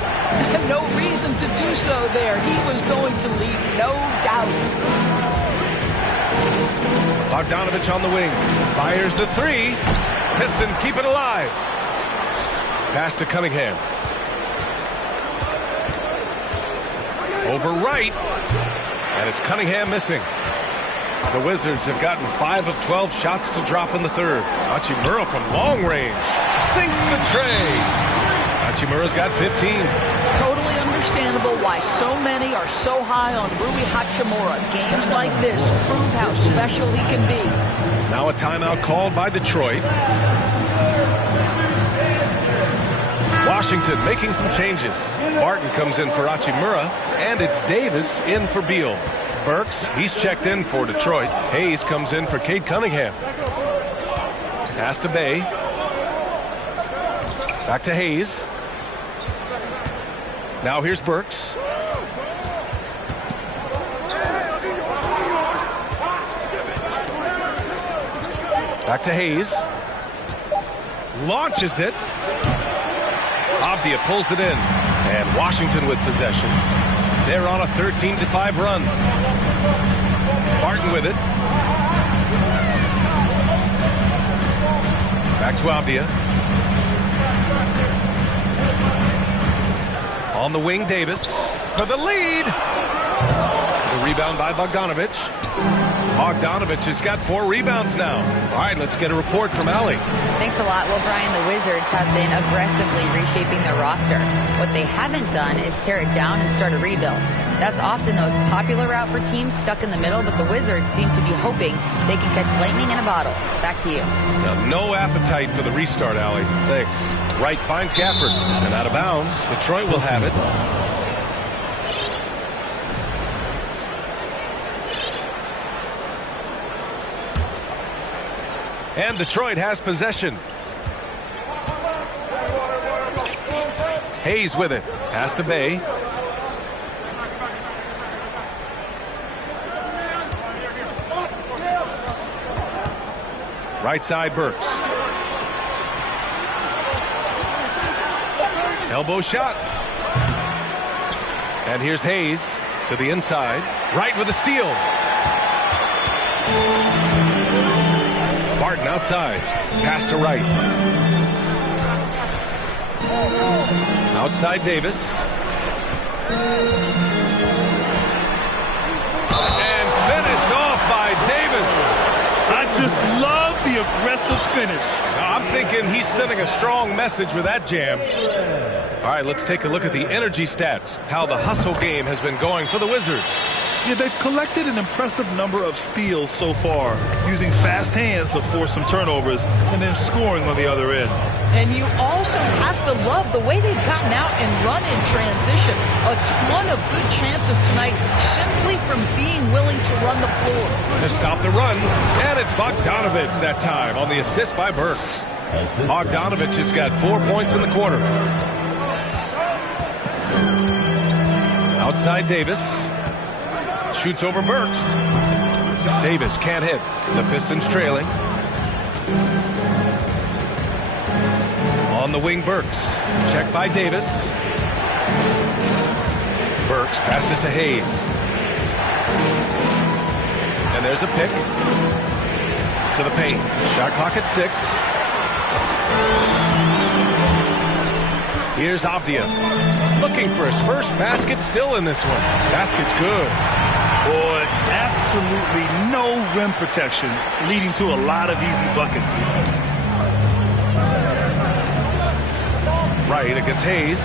No reason to do so there. He was going to leave, no doubt. Bogdanovich on the wing. Fires the three. Pistons keep it alive. Pass to Cunningham. Over right. And it's Cunningham missing. The Wizards have gotten 5 of 12 shots to drop in the third. Hachimura from long range sinks the tray. Hachimura's got 15. Totally understandable why so many are so high on Rui Hachimura. Games like this prove how special he can be. Now a timeout called by Detroit. Washington making some changes. Barton comes in for Hachimura, and it's Davis in for Beal. Burks, he's checked in for Detroit. Hayes comes in for Cade Cunningham. Pass to Bay. Back to Hayes. Now here's Burks. Back to Hayes. Launches it. Avdia pulls it in. And Washington with possession. They're on a 13-5 run. Barton with it. Back to Avdia. On the wing, Davis for the lead. The rebound by Bogdanovich. Bogdanovich has got 4 rebounds now. All right, let's get a report from Allie. Thanks a lot. Well, Brian, the Wizards have been aggressively reshaping their roster. What they haven't done is tear it down and start a rebuild. That's often the most popular route for teams stuck in the middle, but the Wizards seem to be hoping they can catch lightning in a bottle. Back to you. Now, no appetite for the restart, Allie. Thanks. Wright finds Gafford. And out of bounds. Detroit will have it. And Detroit has possession. Hayes with it. Pass to Bay. Right side, Burks. Elbow shot. And here's Hayes to the inside. Wright with a steal. Barton outside. Pass to Wright. Outside Davis. And finished off by Davis. I just love the aggressive finish. I'm thinking he's sending a strong message with that jam. All right, let's take a look at the energy stats. How the hustle game has been going for the Wizards. Yeah, they've collected an impressive number of steals so far, using fast hands to force some turnovers and then scoring on the other end. And you also have to love the way they've gotten out and run in transition. A ton of good chances tonight simply from being willing to run the floor. To stop the run, and it's Bogdanovich that time on the assist by Burks. Bogdanovich has got 4 points in the quarter. Outside Davis. Shoots over Burks. Davis can't hit. The Pistons trailing. On the wing, Burks. Check by Davis. Burks passes to Hayes. And there's a pick. To the paint. Shot clock at 6. Here's Avdia. Looking for his first basket, still in this one. Basket's good. Boy, absolutely no rim protection, leading to a lot of easy buckets. Right against Hayes.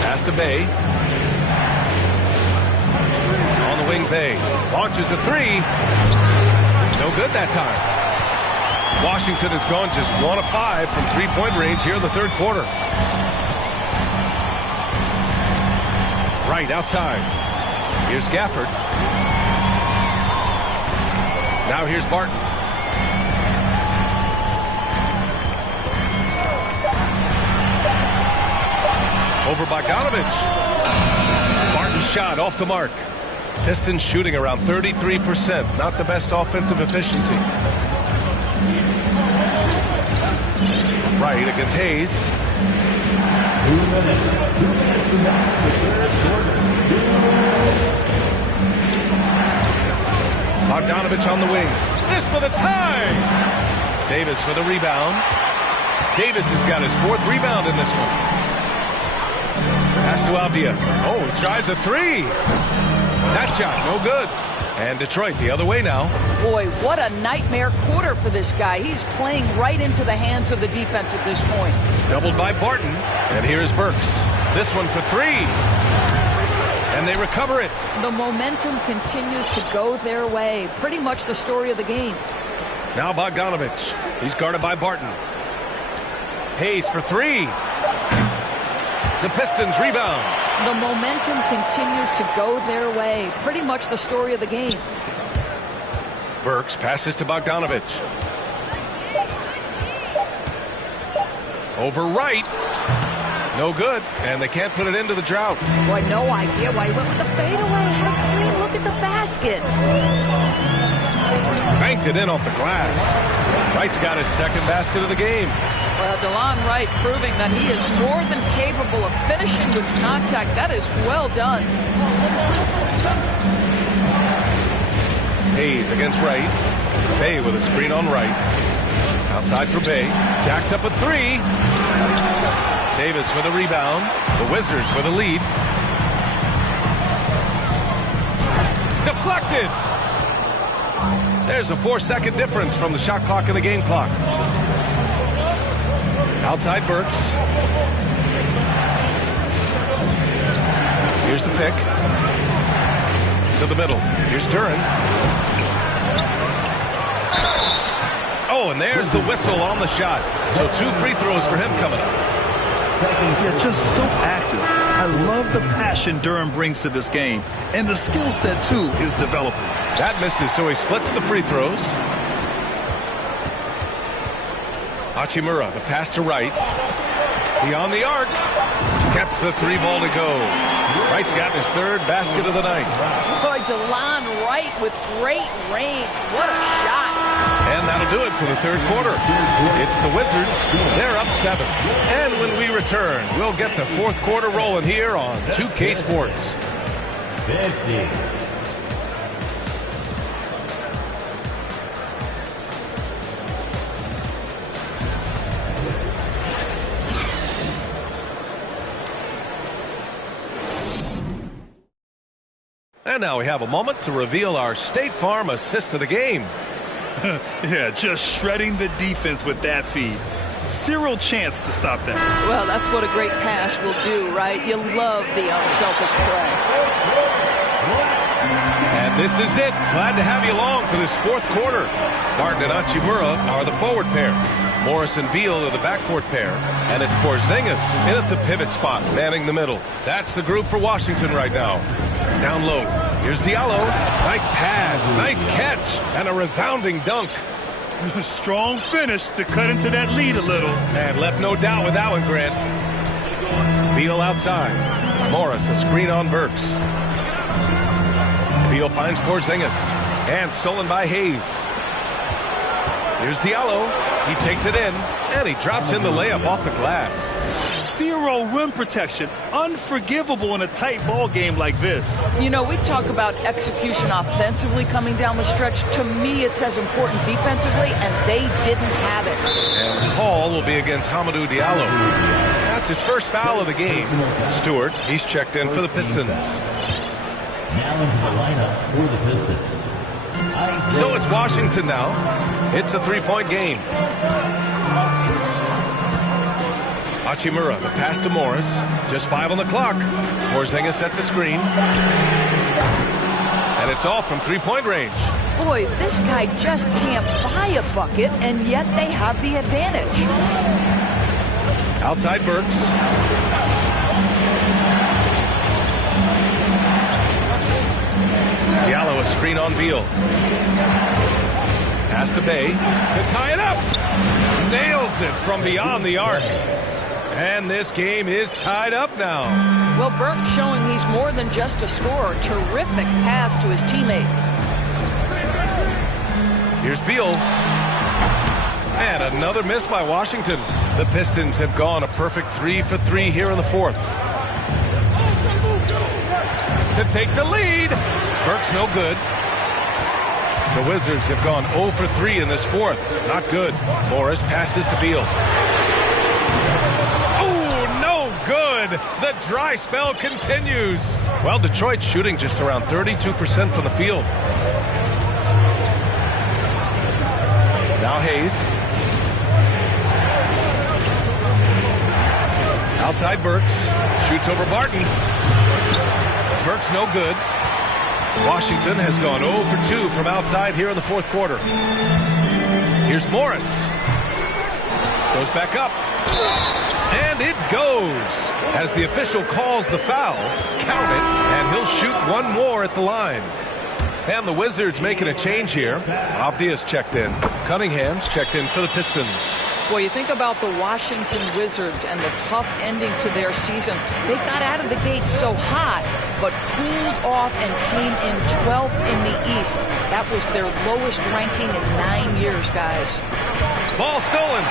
Pass to Bay. On the wing, Bay. Launches a 3. No good that time. Washington has gone just 1 of 5 from three-point range here in the third quarter. Right outside. Here's Gafford. Now here's Barton. Over Bogdanovich. Barton's shot off the mark. Pistons shooting around 33%. Not the best offensive efficiency. Right against Hayes. 2 minutes. 2 minutes remaining in the third quarter. Bogdanovich on the wing. This for the tie. Davis for the rebound. Davis has got his 4th rebound in this one. Pass to Avdia. Oh, tries a 3. That shot, no good. And Detroit the other way now. Boy, what a nightmare quarter for this guy. He's playing right into the hands of the defense at this point. Doubled by Barton. And here's Burks. This one for 3. And they recover it. The momentum continues to go their way. Pretty much the story of the game. Now Bogdanovich. He's guarded by Barton. Hayes for 3. The Pistons rebound. The momentum continues to go their way. Pretty much the story of the game. Burks passes to Bogdanovich. Over right. No good. And they can't put it into the drought. Boy, no idea why he went with the fadeaway. Had a clean look at the basket. Banked it in off the glass. Wright's got his 2nd basket of the game. Well, DeLon Wright proving that he is more than capable of finishing with contact. That is well done. Hayes against Wright. Bay with a screen on Wright. Outside for Bay. Jacks up a 3. Davis with a rebound. The Wizards with a lead. Deflected. There's a 4-second difference from the shot clock and the game clock. Outside Burks. Here's the pick. To the middle. Here's Duren. Oh, and there's the whistle on the shot. So 2 free throws for him coming up. Yeah, just so active. I love the passion Duren brings to this game. And the skill set, too, is developing. That misses, so he splits the free throws. Hachimura, the pass to Wright. Beyond the arc. Gets the 3 ball to go. Wright's got his 3rd basket of the night. Boy, DeLon Wright with great range. What a shot. And that'll do it for the 3rd quarter. It's the Wizards. They're up 7. And when we return, we'll get the 4th quarter rolling here on 2K Sports. 50. And now we have a moment to reveal our State Farm assist of the game. Yeah, just shredding the defense with that feed. Zero chance to stop that. Well, that's what a great pass will do, right? You love the unselfish play. And this is it. Glad to have you along for this 4th quarter. Barton and Hachimura are the forward pair. Morris and Beal are the backcourt pair. And it's Porzingis in at the pivot spot, manning the middle. That's the group for Washington right now. Down low. Here's Diallo. Nice pass, nice catch, and a resounding dunk. Strong finish to cut into that lead a little. And left no doubt with that one, Grant. Beal outside. Morris, a screen on Burks. Beal finds Porzingis. And stolen by Hayes. Here's Diallo. He takes it in, and he drops in the layup off the glass. Zero rim protection. Unforgivable in a tight ball game like this. You know, we talk about execution offensively coming down the stretch. To me, it's as important defensively, and they didn't have it. And the call will be against Hamidou Diallo. That's his 1st foul of the game. Stewart, he's checked in for the Pistons. Now into the lineup for the Pistons. So it's Washington now. It's a 3-point game. Hachimura, the pass to Morris. Just 5 on the clock. Porzingis sets a screen. And it's off from 3-point range. Boy, this guy just can't buy a bucket, and yet they have the advantage. Outside Burks. Diallo, a screen on Beal. Pass to Bay to tie it up. Nails it from beyond the arc. And this game is tied up now. Well, Burke showing he's more than just a scorer. Terrific pass to his teammate. Here's Beal. And another miss by Washington. The Pistons have gone a perfect 3 for 3 here in the fourth. To take the lead. Burke's no good. The Wizards have gone 0 for 3 in this fourth. Not good. Morris passes to Beal. Oh, no good. The dry spell continues. Well, Detroit's shooting just around 32% from the field. Now Hayes. Outside Burks. Shoots over Barton. Burks no good. Washington has gone 0 for 2 from outside here in the fourth quarter. Here's Morris. Goes back up. And it goes. As the official calls the foul, count it, and he'll shoot one more at the line. And the Wizards making a change here. Avdia's checked in. Cunningham's checked in for the Pistons. Boy, you think about the Washington Wizards and the tough ending to their season. They got out of the gate so hot, but cooled off and came in 12th in the East. That was their lowest ranking in 9 years, guys. Ball stolen.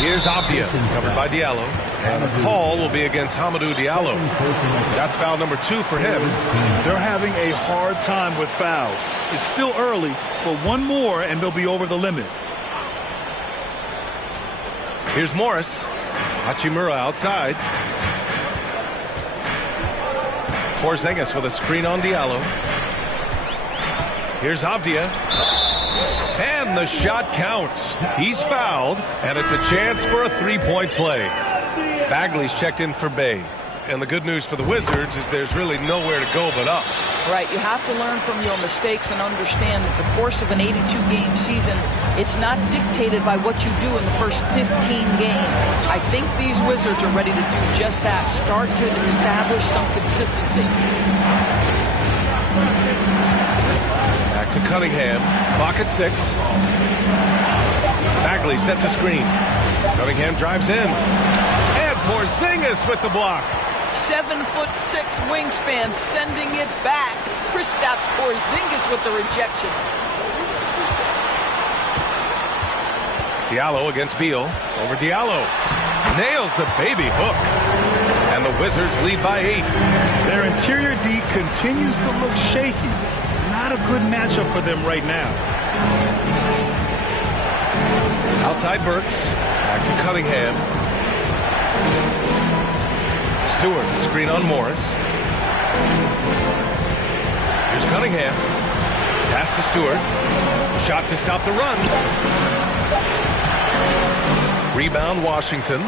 Here's Avdia, covered by Diallo. And the call will be against Hamidou Diallo. That's foul number 2 for him. They're having a hard time with fouls. It's still early, but one more and they'll be over the limit. Here's Morris. Hachimura outside. Porzingis with a screen on Diallo. Here's Avdia. And the shot counts. He's fouled, and it's a chance for a three-point play. Bagley's checked in for Bay. And the good news for the Wizards is there's really nowhere to go but up. Right, you have to learn from your mistakes and understand that the course of an 82-game season, it's not dictated by what you do in the first 15 games. I think these Wizards are ready to do just that, start to establish some consistency. Back to Cunningham, clock at 6. Bagley sets a screen. Cunningham drives in. And Porzingis with the block. 7'6" wingspan, sending it back. Kristaps Porzingis with the rejection. Diallo against Beal. Over Diallo. Nails the baby hook. And the Wizards lead by 8. Their interior D continues to look shaky. Not a good matchup for them right now. Outside Burks. Back to Cunningham. Stewart, screen on Morris. Here's Cunningham. Pass to Stewart. Shot to stop the run. Rebound Washington.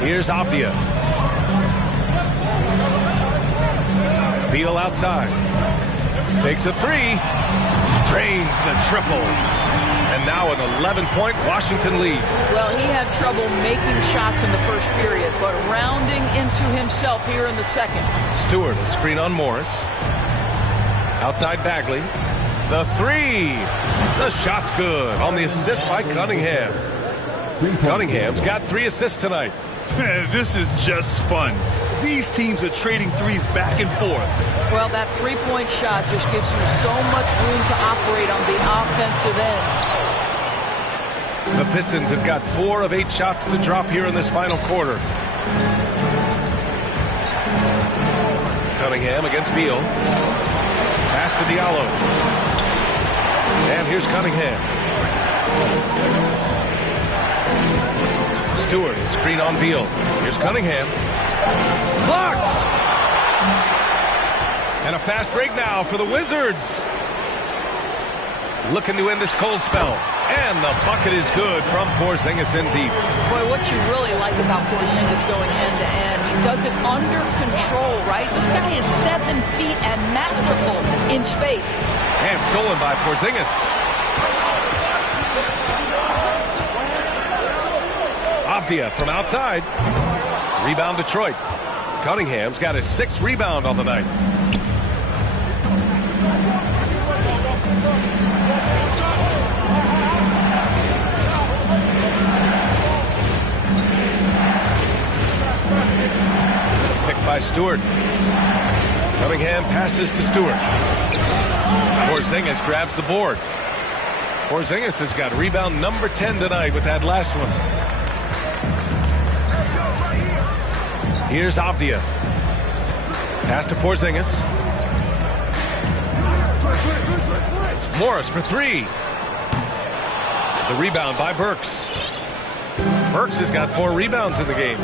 Here's Avdia. Beal outside. Takes a 3. Drains the triple. And now an 11-point Washington lead. Well, he had trouble making shots in the first period, but rounding into himself here in the second. Stewart, screen on Morris. Outside Bagley. The 3. The shot's good on the assist by Cunningham. Cunningham's got 3 assists tonight. This is just fun. These teams are trading threes back and forth. Well, that three-point shot just gives you so much room to operate on the offensive end. The Pistons have got 4 of 8 shots to drop here in this final quarter. Cunningham against Beal. Pass to Diallo. And here's Cunningham. Stewart, screen on Beal. Here's Cunningham. Blocked! And a fast break now for the Wizards. Looking to end this cold spell. And the bucket is good from Porzingis in deep. Boy, what you really like about Porzingis going end-to-end, he does it under control, right? This guy is 7 feet and masterful in space. And stolen by Porzingis. Avdia from outside. Rebound Detroit. Cunningham's got his 6th rebound on the night. Stewart. Cunningham passes to Stewart. Porzingis grabs the board. Porzingis has got rebound number 10 tonight with that last one. Here's Avdia. Pass to Porzingis. Morris for three. The rebound by Burks. Burks has got 4 rebounds in the game.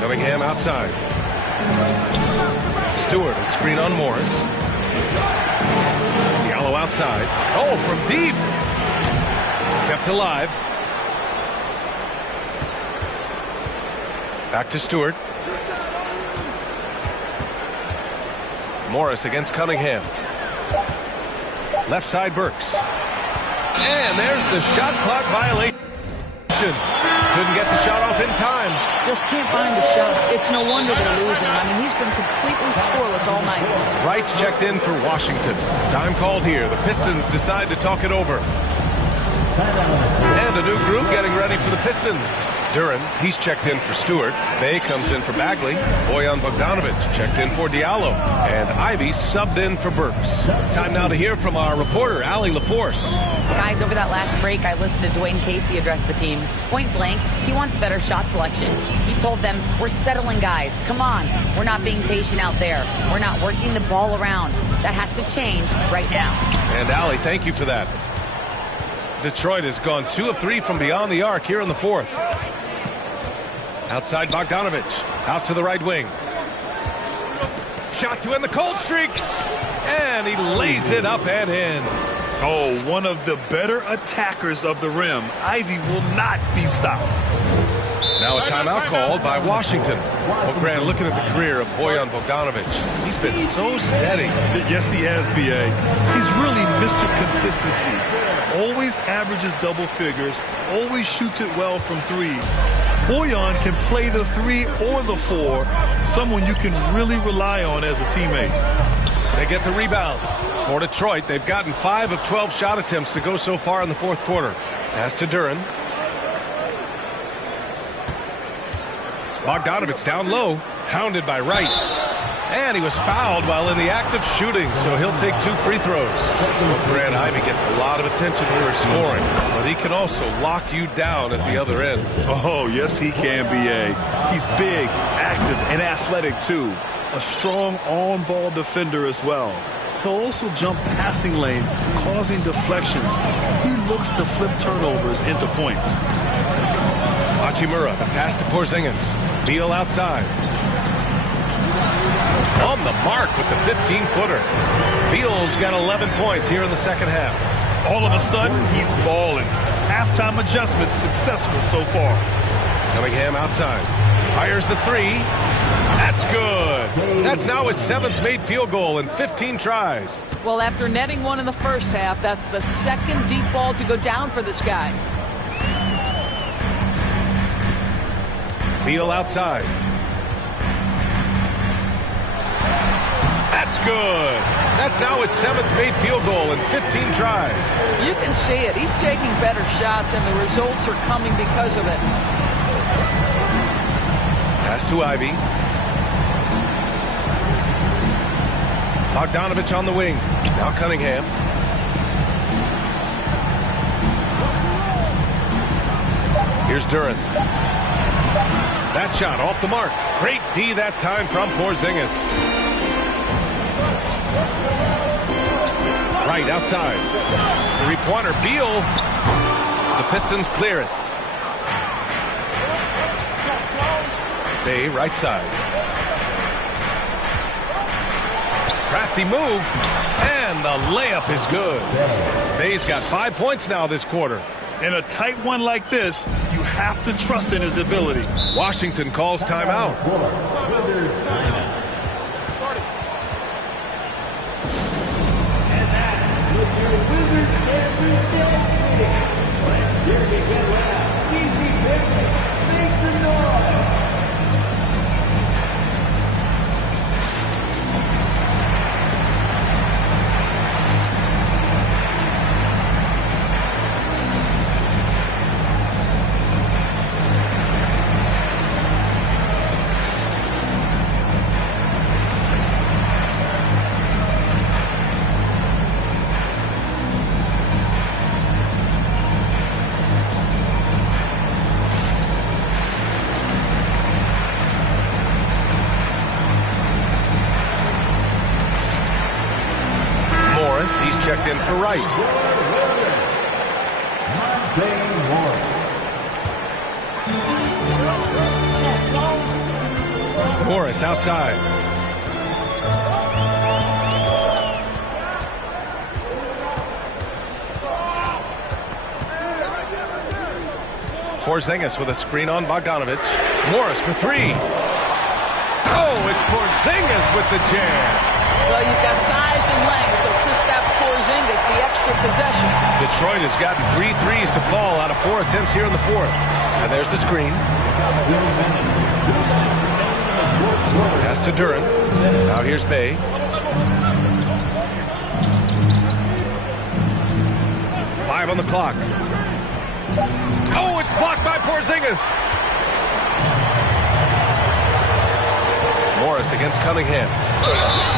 Cunningham outside. Stewart will screen on Morris. Diallo outside. Oh, from deep. Kept alive. Back to Stewart. Morris against Cunningham. Left side Burks. And there's the shot clock violation. Couldn't get the shot off in time. Just can't find a shot. It's no wonder they're losing. I mean, he's been completely scoreless all night. Wright's checked in for Washington. Time called here. The Pistons decide to talk it over. And a new group getting ready for the Pistons. Duran, he's checked in for Stewart. Bay comes in for Bagley. Bojan Bogdanovic checked in for Diallo. And Ivy subbed in for Burks. Time now to hear from our reporter, Allie LaForce. Guys, over that last break, I listened to Dwayne Casey address the team. Point blank, he wants better shot selection. He told them, we're settling, guys. Come on. We're not being patient out there. We're not working the ball around. That has to change right now. And Allie, thank you for that. Detroit has gone 2 of 3 from beyond the arc here in the fourth. Outside Bogdanovic. Out to the right wing. Shot to end the cold streak. And he lays it up and in. Oh, one of the better attackers of the rim. Ivy will not be stopped. Now a timeout called by Washington. Well, Grant, looking at the career of Bojan Bogdanovic, he's been so steady. Yes, he has, B.A. He's really Mr. Consistency. Always averages double figures. Always shoots it well from 3. Bojan can play the 3 or the 4. Someone you can really rely on as a teammate. They get the rebound. For Detroit, they've gotten 5 of 12 shot attempts to go so far in the fourth quarter. Pass to Duran. Bogdanovic down low, hounded by Wright. And he was fouled while in the act of shooting, so he'll take 2 free throws. Grant, Ivy gets a lot of attention for his scoring, but he can also lock you down at the other end. Oh, yes, he can, B.A. He's big, active, and athletic, too. A strong on-ball defender as well. He'll also jump passing lanes, causing deflections. He looks to flip turnovers into points. Hachimura, the pass to Porzingis. Beal outside. On the mark with the 15-footer. Beal's got 11 points here in the second half. All of a sudden, he's balling. Halftime adjustments successful so far. Cunningham outside. Fires the 3. That's good. That's now his 7th made field goal in 15 tries. Well, after netting one in the first half, that's the second deep ball to go down for this guy. Beal outside. That's good. That's now his 7th made field goal in 15 tries. You can see it. He's taking better shots, and the results are coming because of it. Pass to Ivy. Bogdanovic on the wing. Now Cunningham. Here's Duran. That shot off the mark. Great D that time from Porzingis. Right outside. Three-pointer. Beal. The Pistons clear it. Bay right side. Crafty move. And the layup is good. Bay's got 5 points now this quarter. In a tight one like this, you have to trust in his ability. Washington calls timeout. checked in for right. Morris outside. Porzingis with a screen on Bogdanovich. Morris for three. Oh, it's Porzingis with the jam. Well, you've got size and length, so Kristaps Porzingis, the extra possession. Detroit has gotten 3 threes to fall out of 4 attempts here in the fourth. And there's the screen. Pass to Duran. Now here's Bay. Five on the clock. Oh, it's blocked by Porzingis. Morris against Cunningham.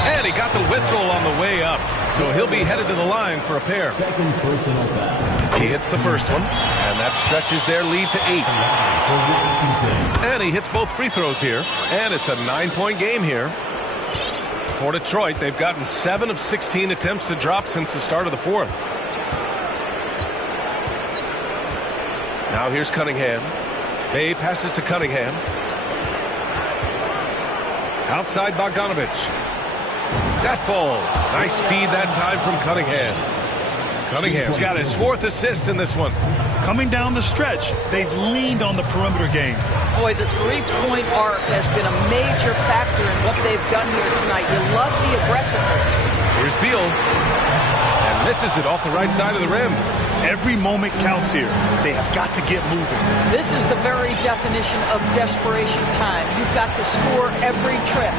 And he got the whistle on the way up. So he'll be headed to the line for a pair. Second personal foul. He hits the first one. And that stretches their lead to 8. And he hits both free throws here. And it's a 9-point game here. For Detroit, they've gotten 7 of 16 attempts to drop since the start of the fourth. Now here's Cunningham. Bay passes to Cunningham. Outside Bogdanovich. That falls. Nice feed that time from Cunningham. Cunningham's got his 4th assist in this one. Coming down the stretch, they've leaned on the perimeter game. Boy, the three-point arc has been a major factor in what they've done here tonight. You love the aggressiveness. Here's Beal. And misses it off the right side of the rim. Every moment counts here. They have got to get moving. This is the very definition of desperation time. You've got to score every trip.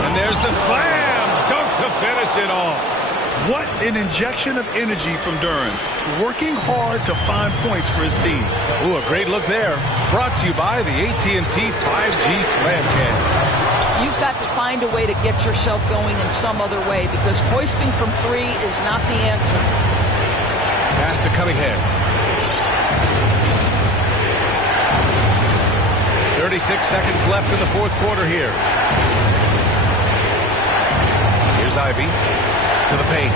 And there's the slam dunk to finish it off. What an injection of energy from Duran. Working hard to find points for his team. Ooh, a great look there. Brought to you by the AT&T 5G Slam Cam. You've got to find a way to get yourself going in some other way because hoisting from three is not the answer. Pass to Cunningham. 36 seconds left in the fourth quarter here. Here's Ivy to the paint.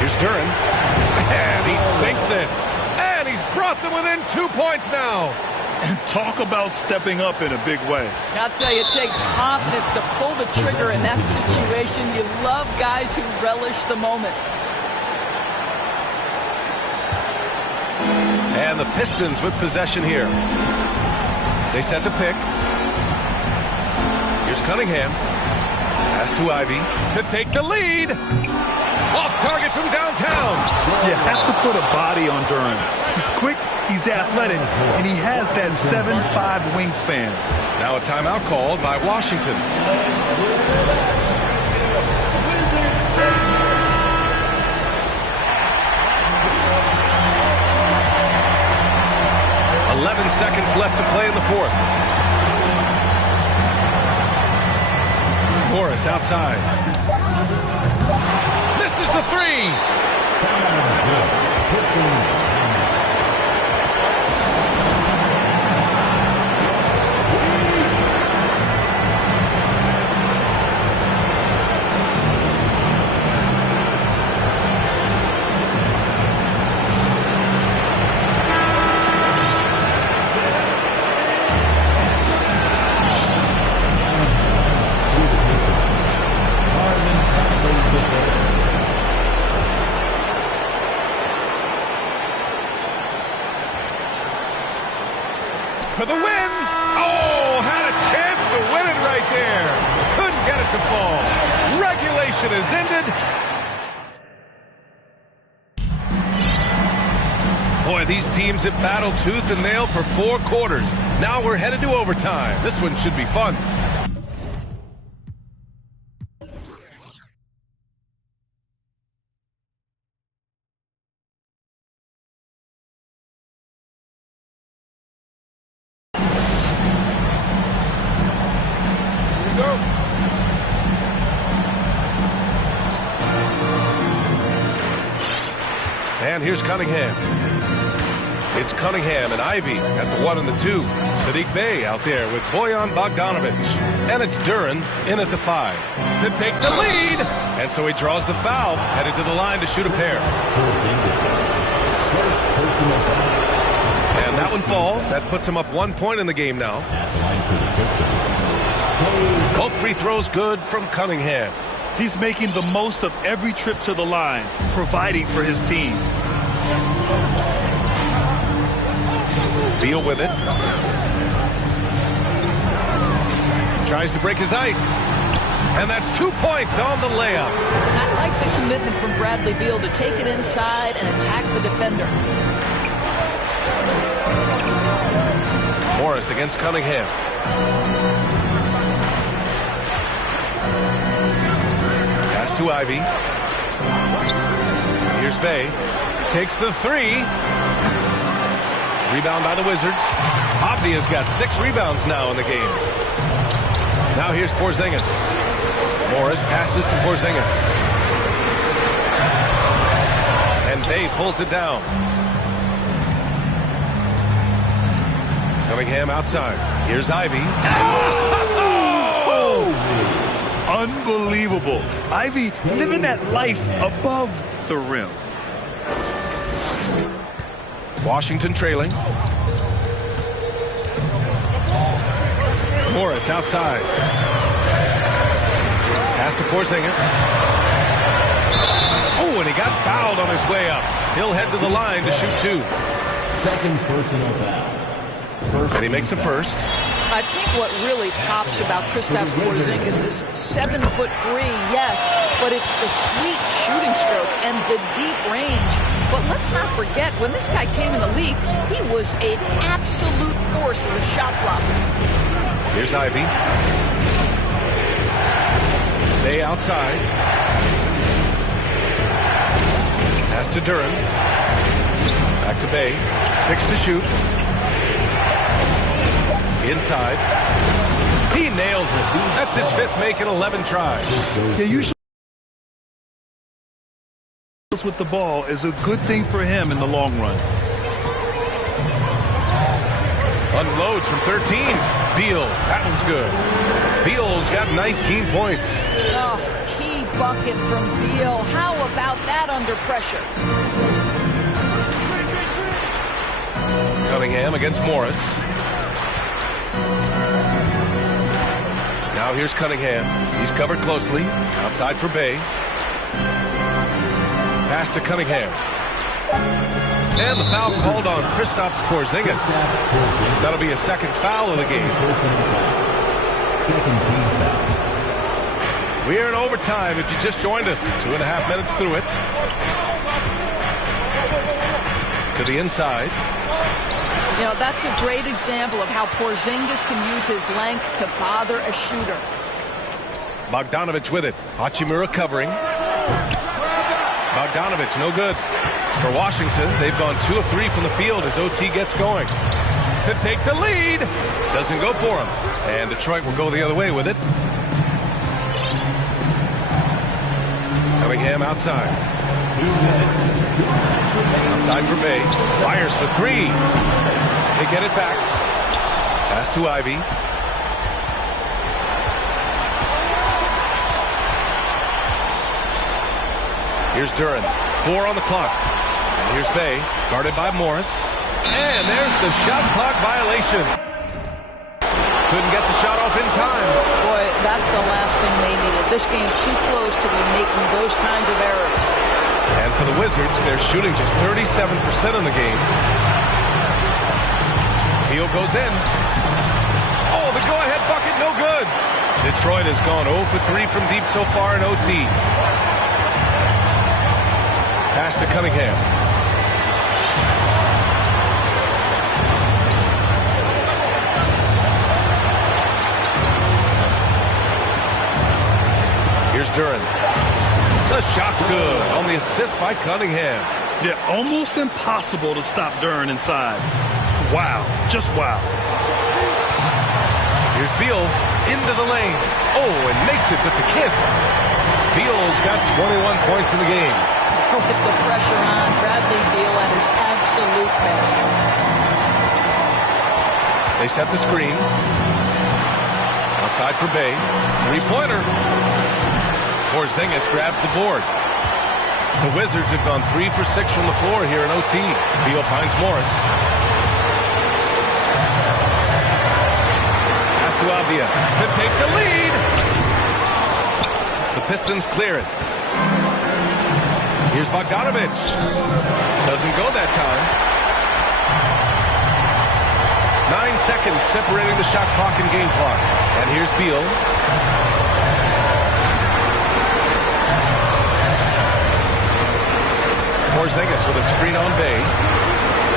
Here's Duran. And he sinks it. And he's brought them within 2 points now. And talk about stepping up in a big way. I'll tell you, it takes confidence to pull the trigger in that situation. You love guys who relish the moment. And the Pistons with possession here. They set the pick. Here's Cunningham. Pass to Ivy to take the lead. Off target from downtown. You have to put a body on Duran. He's quick, he's athletic, and he has that 7'5" wingspan. Now a timeout called by Washington. Seconds left to play in the fourth. Morris outside. Misses the three. For the win! Oh, had a chance to win it right there. Couldn't get it to fall. Regulation is ended. Boy, these teams have battled tooth and nail for 4 quarters. Now we're headed to overtime. This one should be fun. And here's Cunningham. It's Cunningham and Ivy at the 1 and the 2. Sadiq Bey out there with Bojan Bogdanovich. And it's Duran in at the 5 to take the lead. And so he draws the foul, headed to the line to shoot a pair. First personal foul. And that one falls. That puts him up 1 point in the game now. At the line for the Pistons. Both free throws good from Cunningham. He's making the most of every trip to the line, providing for his team. Beal with it. Tries to break his ice. And that's 2 points on the layup. I like the commitment from Bradley Beal to take it inside and attack the defender. Morris against Cunningham. Pass to Ivy. Here's Bay. Takes the 3. Rebound by the Wizards. Abdia's got 6 rebounds now in the game. Now here's Porzingis. Morris passes to Porzingis. And Bay pulls it down. Cunningham outside. Here's Ivy. Oh! Unbelievable. Ivy living that life above the rim. Washington trailing. Morris outside. Pass to Porzingis. Oh, and he got fouled on his way up. He'll head to the line to shoot 2. Second personal foul. And he makes a first. I think what really pops about Kristaps Porzingis is 7'3", yes, but it's the sweet shooting stroke and the deep range. But let's not forget, when this guy came in the league, he was an absolute force as a shot blocker. Here's Ivy. Bay outside. Pass to Duran. Back to Bay. 6 to shoot. Inside. He nails it. That's his 5th make in 11 tries. Yeah, usually with the ball is a good thing for him in the long run. Unloads from 13. Beal. That one's good. Beal's got 19 points. Oh, key bucket from Beal. How about that under pressure? Cunningham against Morris. Now here's Cunningham. He's covered closely. Outside for Bay. Pass to Cunningham. And the foul called on Kristaps Porzingis. That'll be a second foul of the game. Second team foul. We are in overtime if you just joined us. 2.5 minutes through it. To the inside. You know, that's a great example of how Porzingis can use his length to bother a shooter. Bogdanovich with it. Hachimura covering. Bogdanovich, no good. For Washington, they've gone 2 of 3 from the field as OT gets going. To take the lead. Doesn't go for him. And Detroit will go the other way with it. Cunningham outside. Outside for Bay. Fires for 3. They get it back. Pass to Ivy. Here's Duran. 4 on the clock. And here's Bay, guarded by Morris. And there's the shot clock violation. Couldn't get the shot off in time. Boy, that's the last thing they needed. This game's too close to be making those kinds of errors. And for the Wizards, they're shooting just 37% in the game. Beal goes in. Oh, the go-ahead bucket, no good. Detroit has gone 0 for 3 from deep so far in OT. Pass to Cunningham. Here's Duran. The shot's good on the assist by Cunningham. Yeah, almost impossible to stop Duran inside. Wow, just wow. Here's Beal into the lane. Oh, and makes it with the kiss. Beal's got 21 points in the game. With the pressure on, Bradley Beal at his absolute best. They set the screen. Outside for Bay. Three-pointer. Porzingis grabs the board. The Wizards have gone 3 for 6 from the floor here in OT. Beal finds Morris. Pass to Avdia to take the lead. The Pistons clear it. Here's Bogdanovic. Doesn't go that time. 9 seconds separating the shot clock and game clock. And here's Beal. Porzingis with a screen on Bay.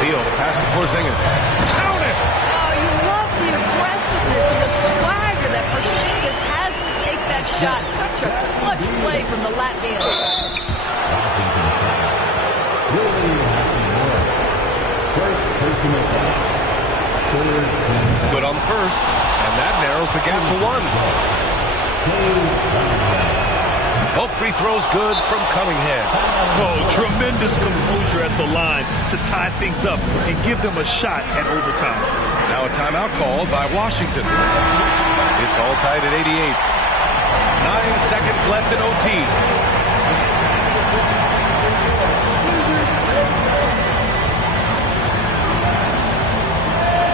Beal, the pass to Porzingis. Count it! Oh, you love the aggressiveness and the swagger that Porzingis has to take that shot. Such a clutch play from the Latvian. First personal foul. Good on the first, and that narrows the gap to 1. Both free throws good from Cunningham. Oh, tremendous composure at the line to tie things up and give them a shot at overtime. Now a timeout called by Washington. It's all tied at 88. 9 seconds left in OT.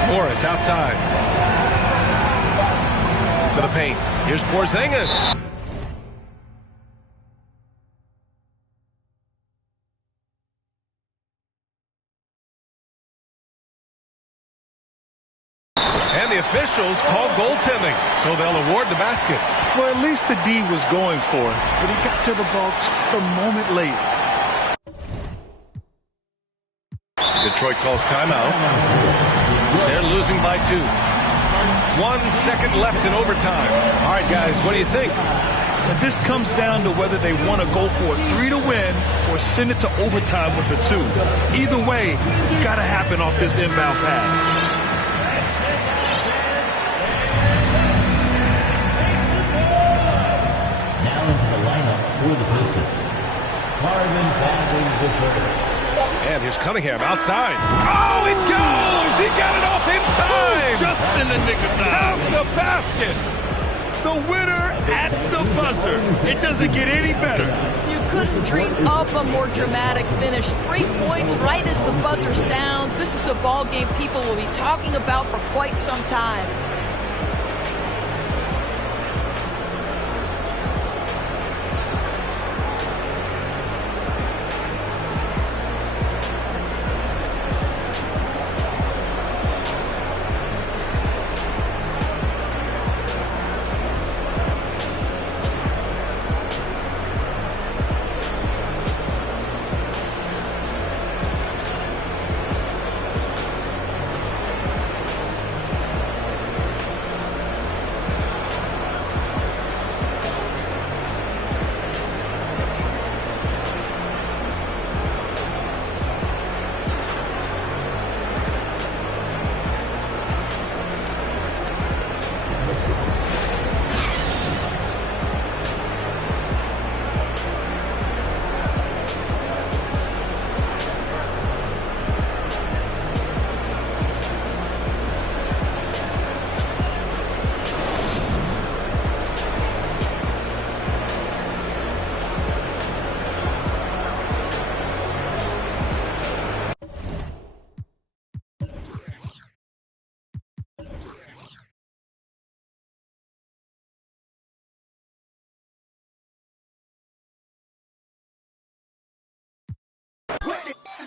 Morris outside. To the paint. Here's Porzingis. And the officials call goaltending, so they'll award the basket. Well, at least the D was going for it, but he got to the ball just a moment late. Detroit calls timeout. They're losing by 2. 1 second left in overtime. All right, guys, what do you think? But this comes down to whether they want to go for a 3 to win or send it to overtime with a 2. Either way, it's got to happen off this inbound pass. Now into the lineup for the Pistons. Marvin Bagley the third. And here's Cunningham outside. Oh, it goes! He got it off in time! Just in the nick of time. Count the basket! The winner at the buzzer. It doesn't get any better. You couldn't dream up a more dramatic finish. 3 points right as the buzzer sounds. This is a ball game people will be talking about for quite some time.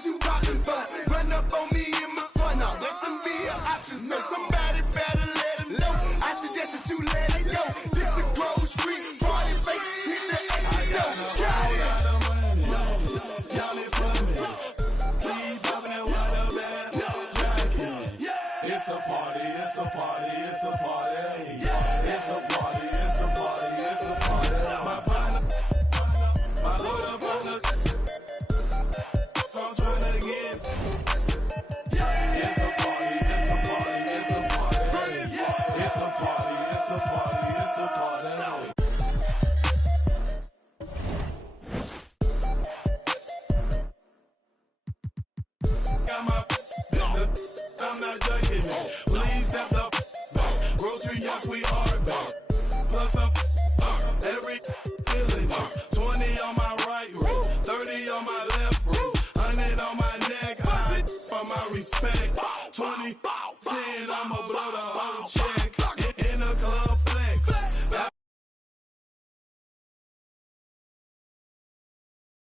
You rockin' for? Run up on me in my squad. Now there shouldn't be an option. So somebody better let him know. I suggest that you let it go. This a Grove Street party fake. Hit the exit door. Got it. It's a party, it's a party, it's a party. It's a party, it's a party, it's a party. My partner, my little partner. I'm trying to get. It's a party, it's a party, it's a party. It's a party, it's a party, it's a party. Got my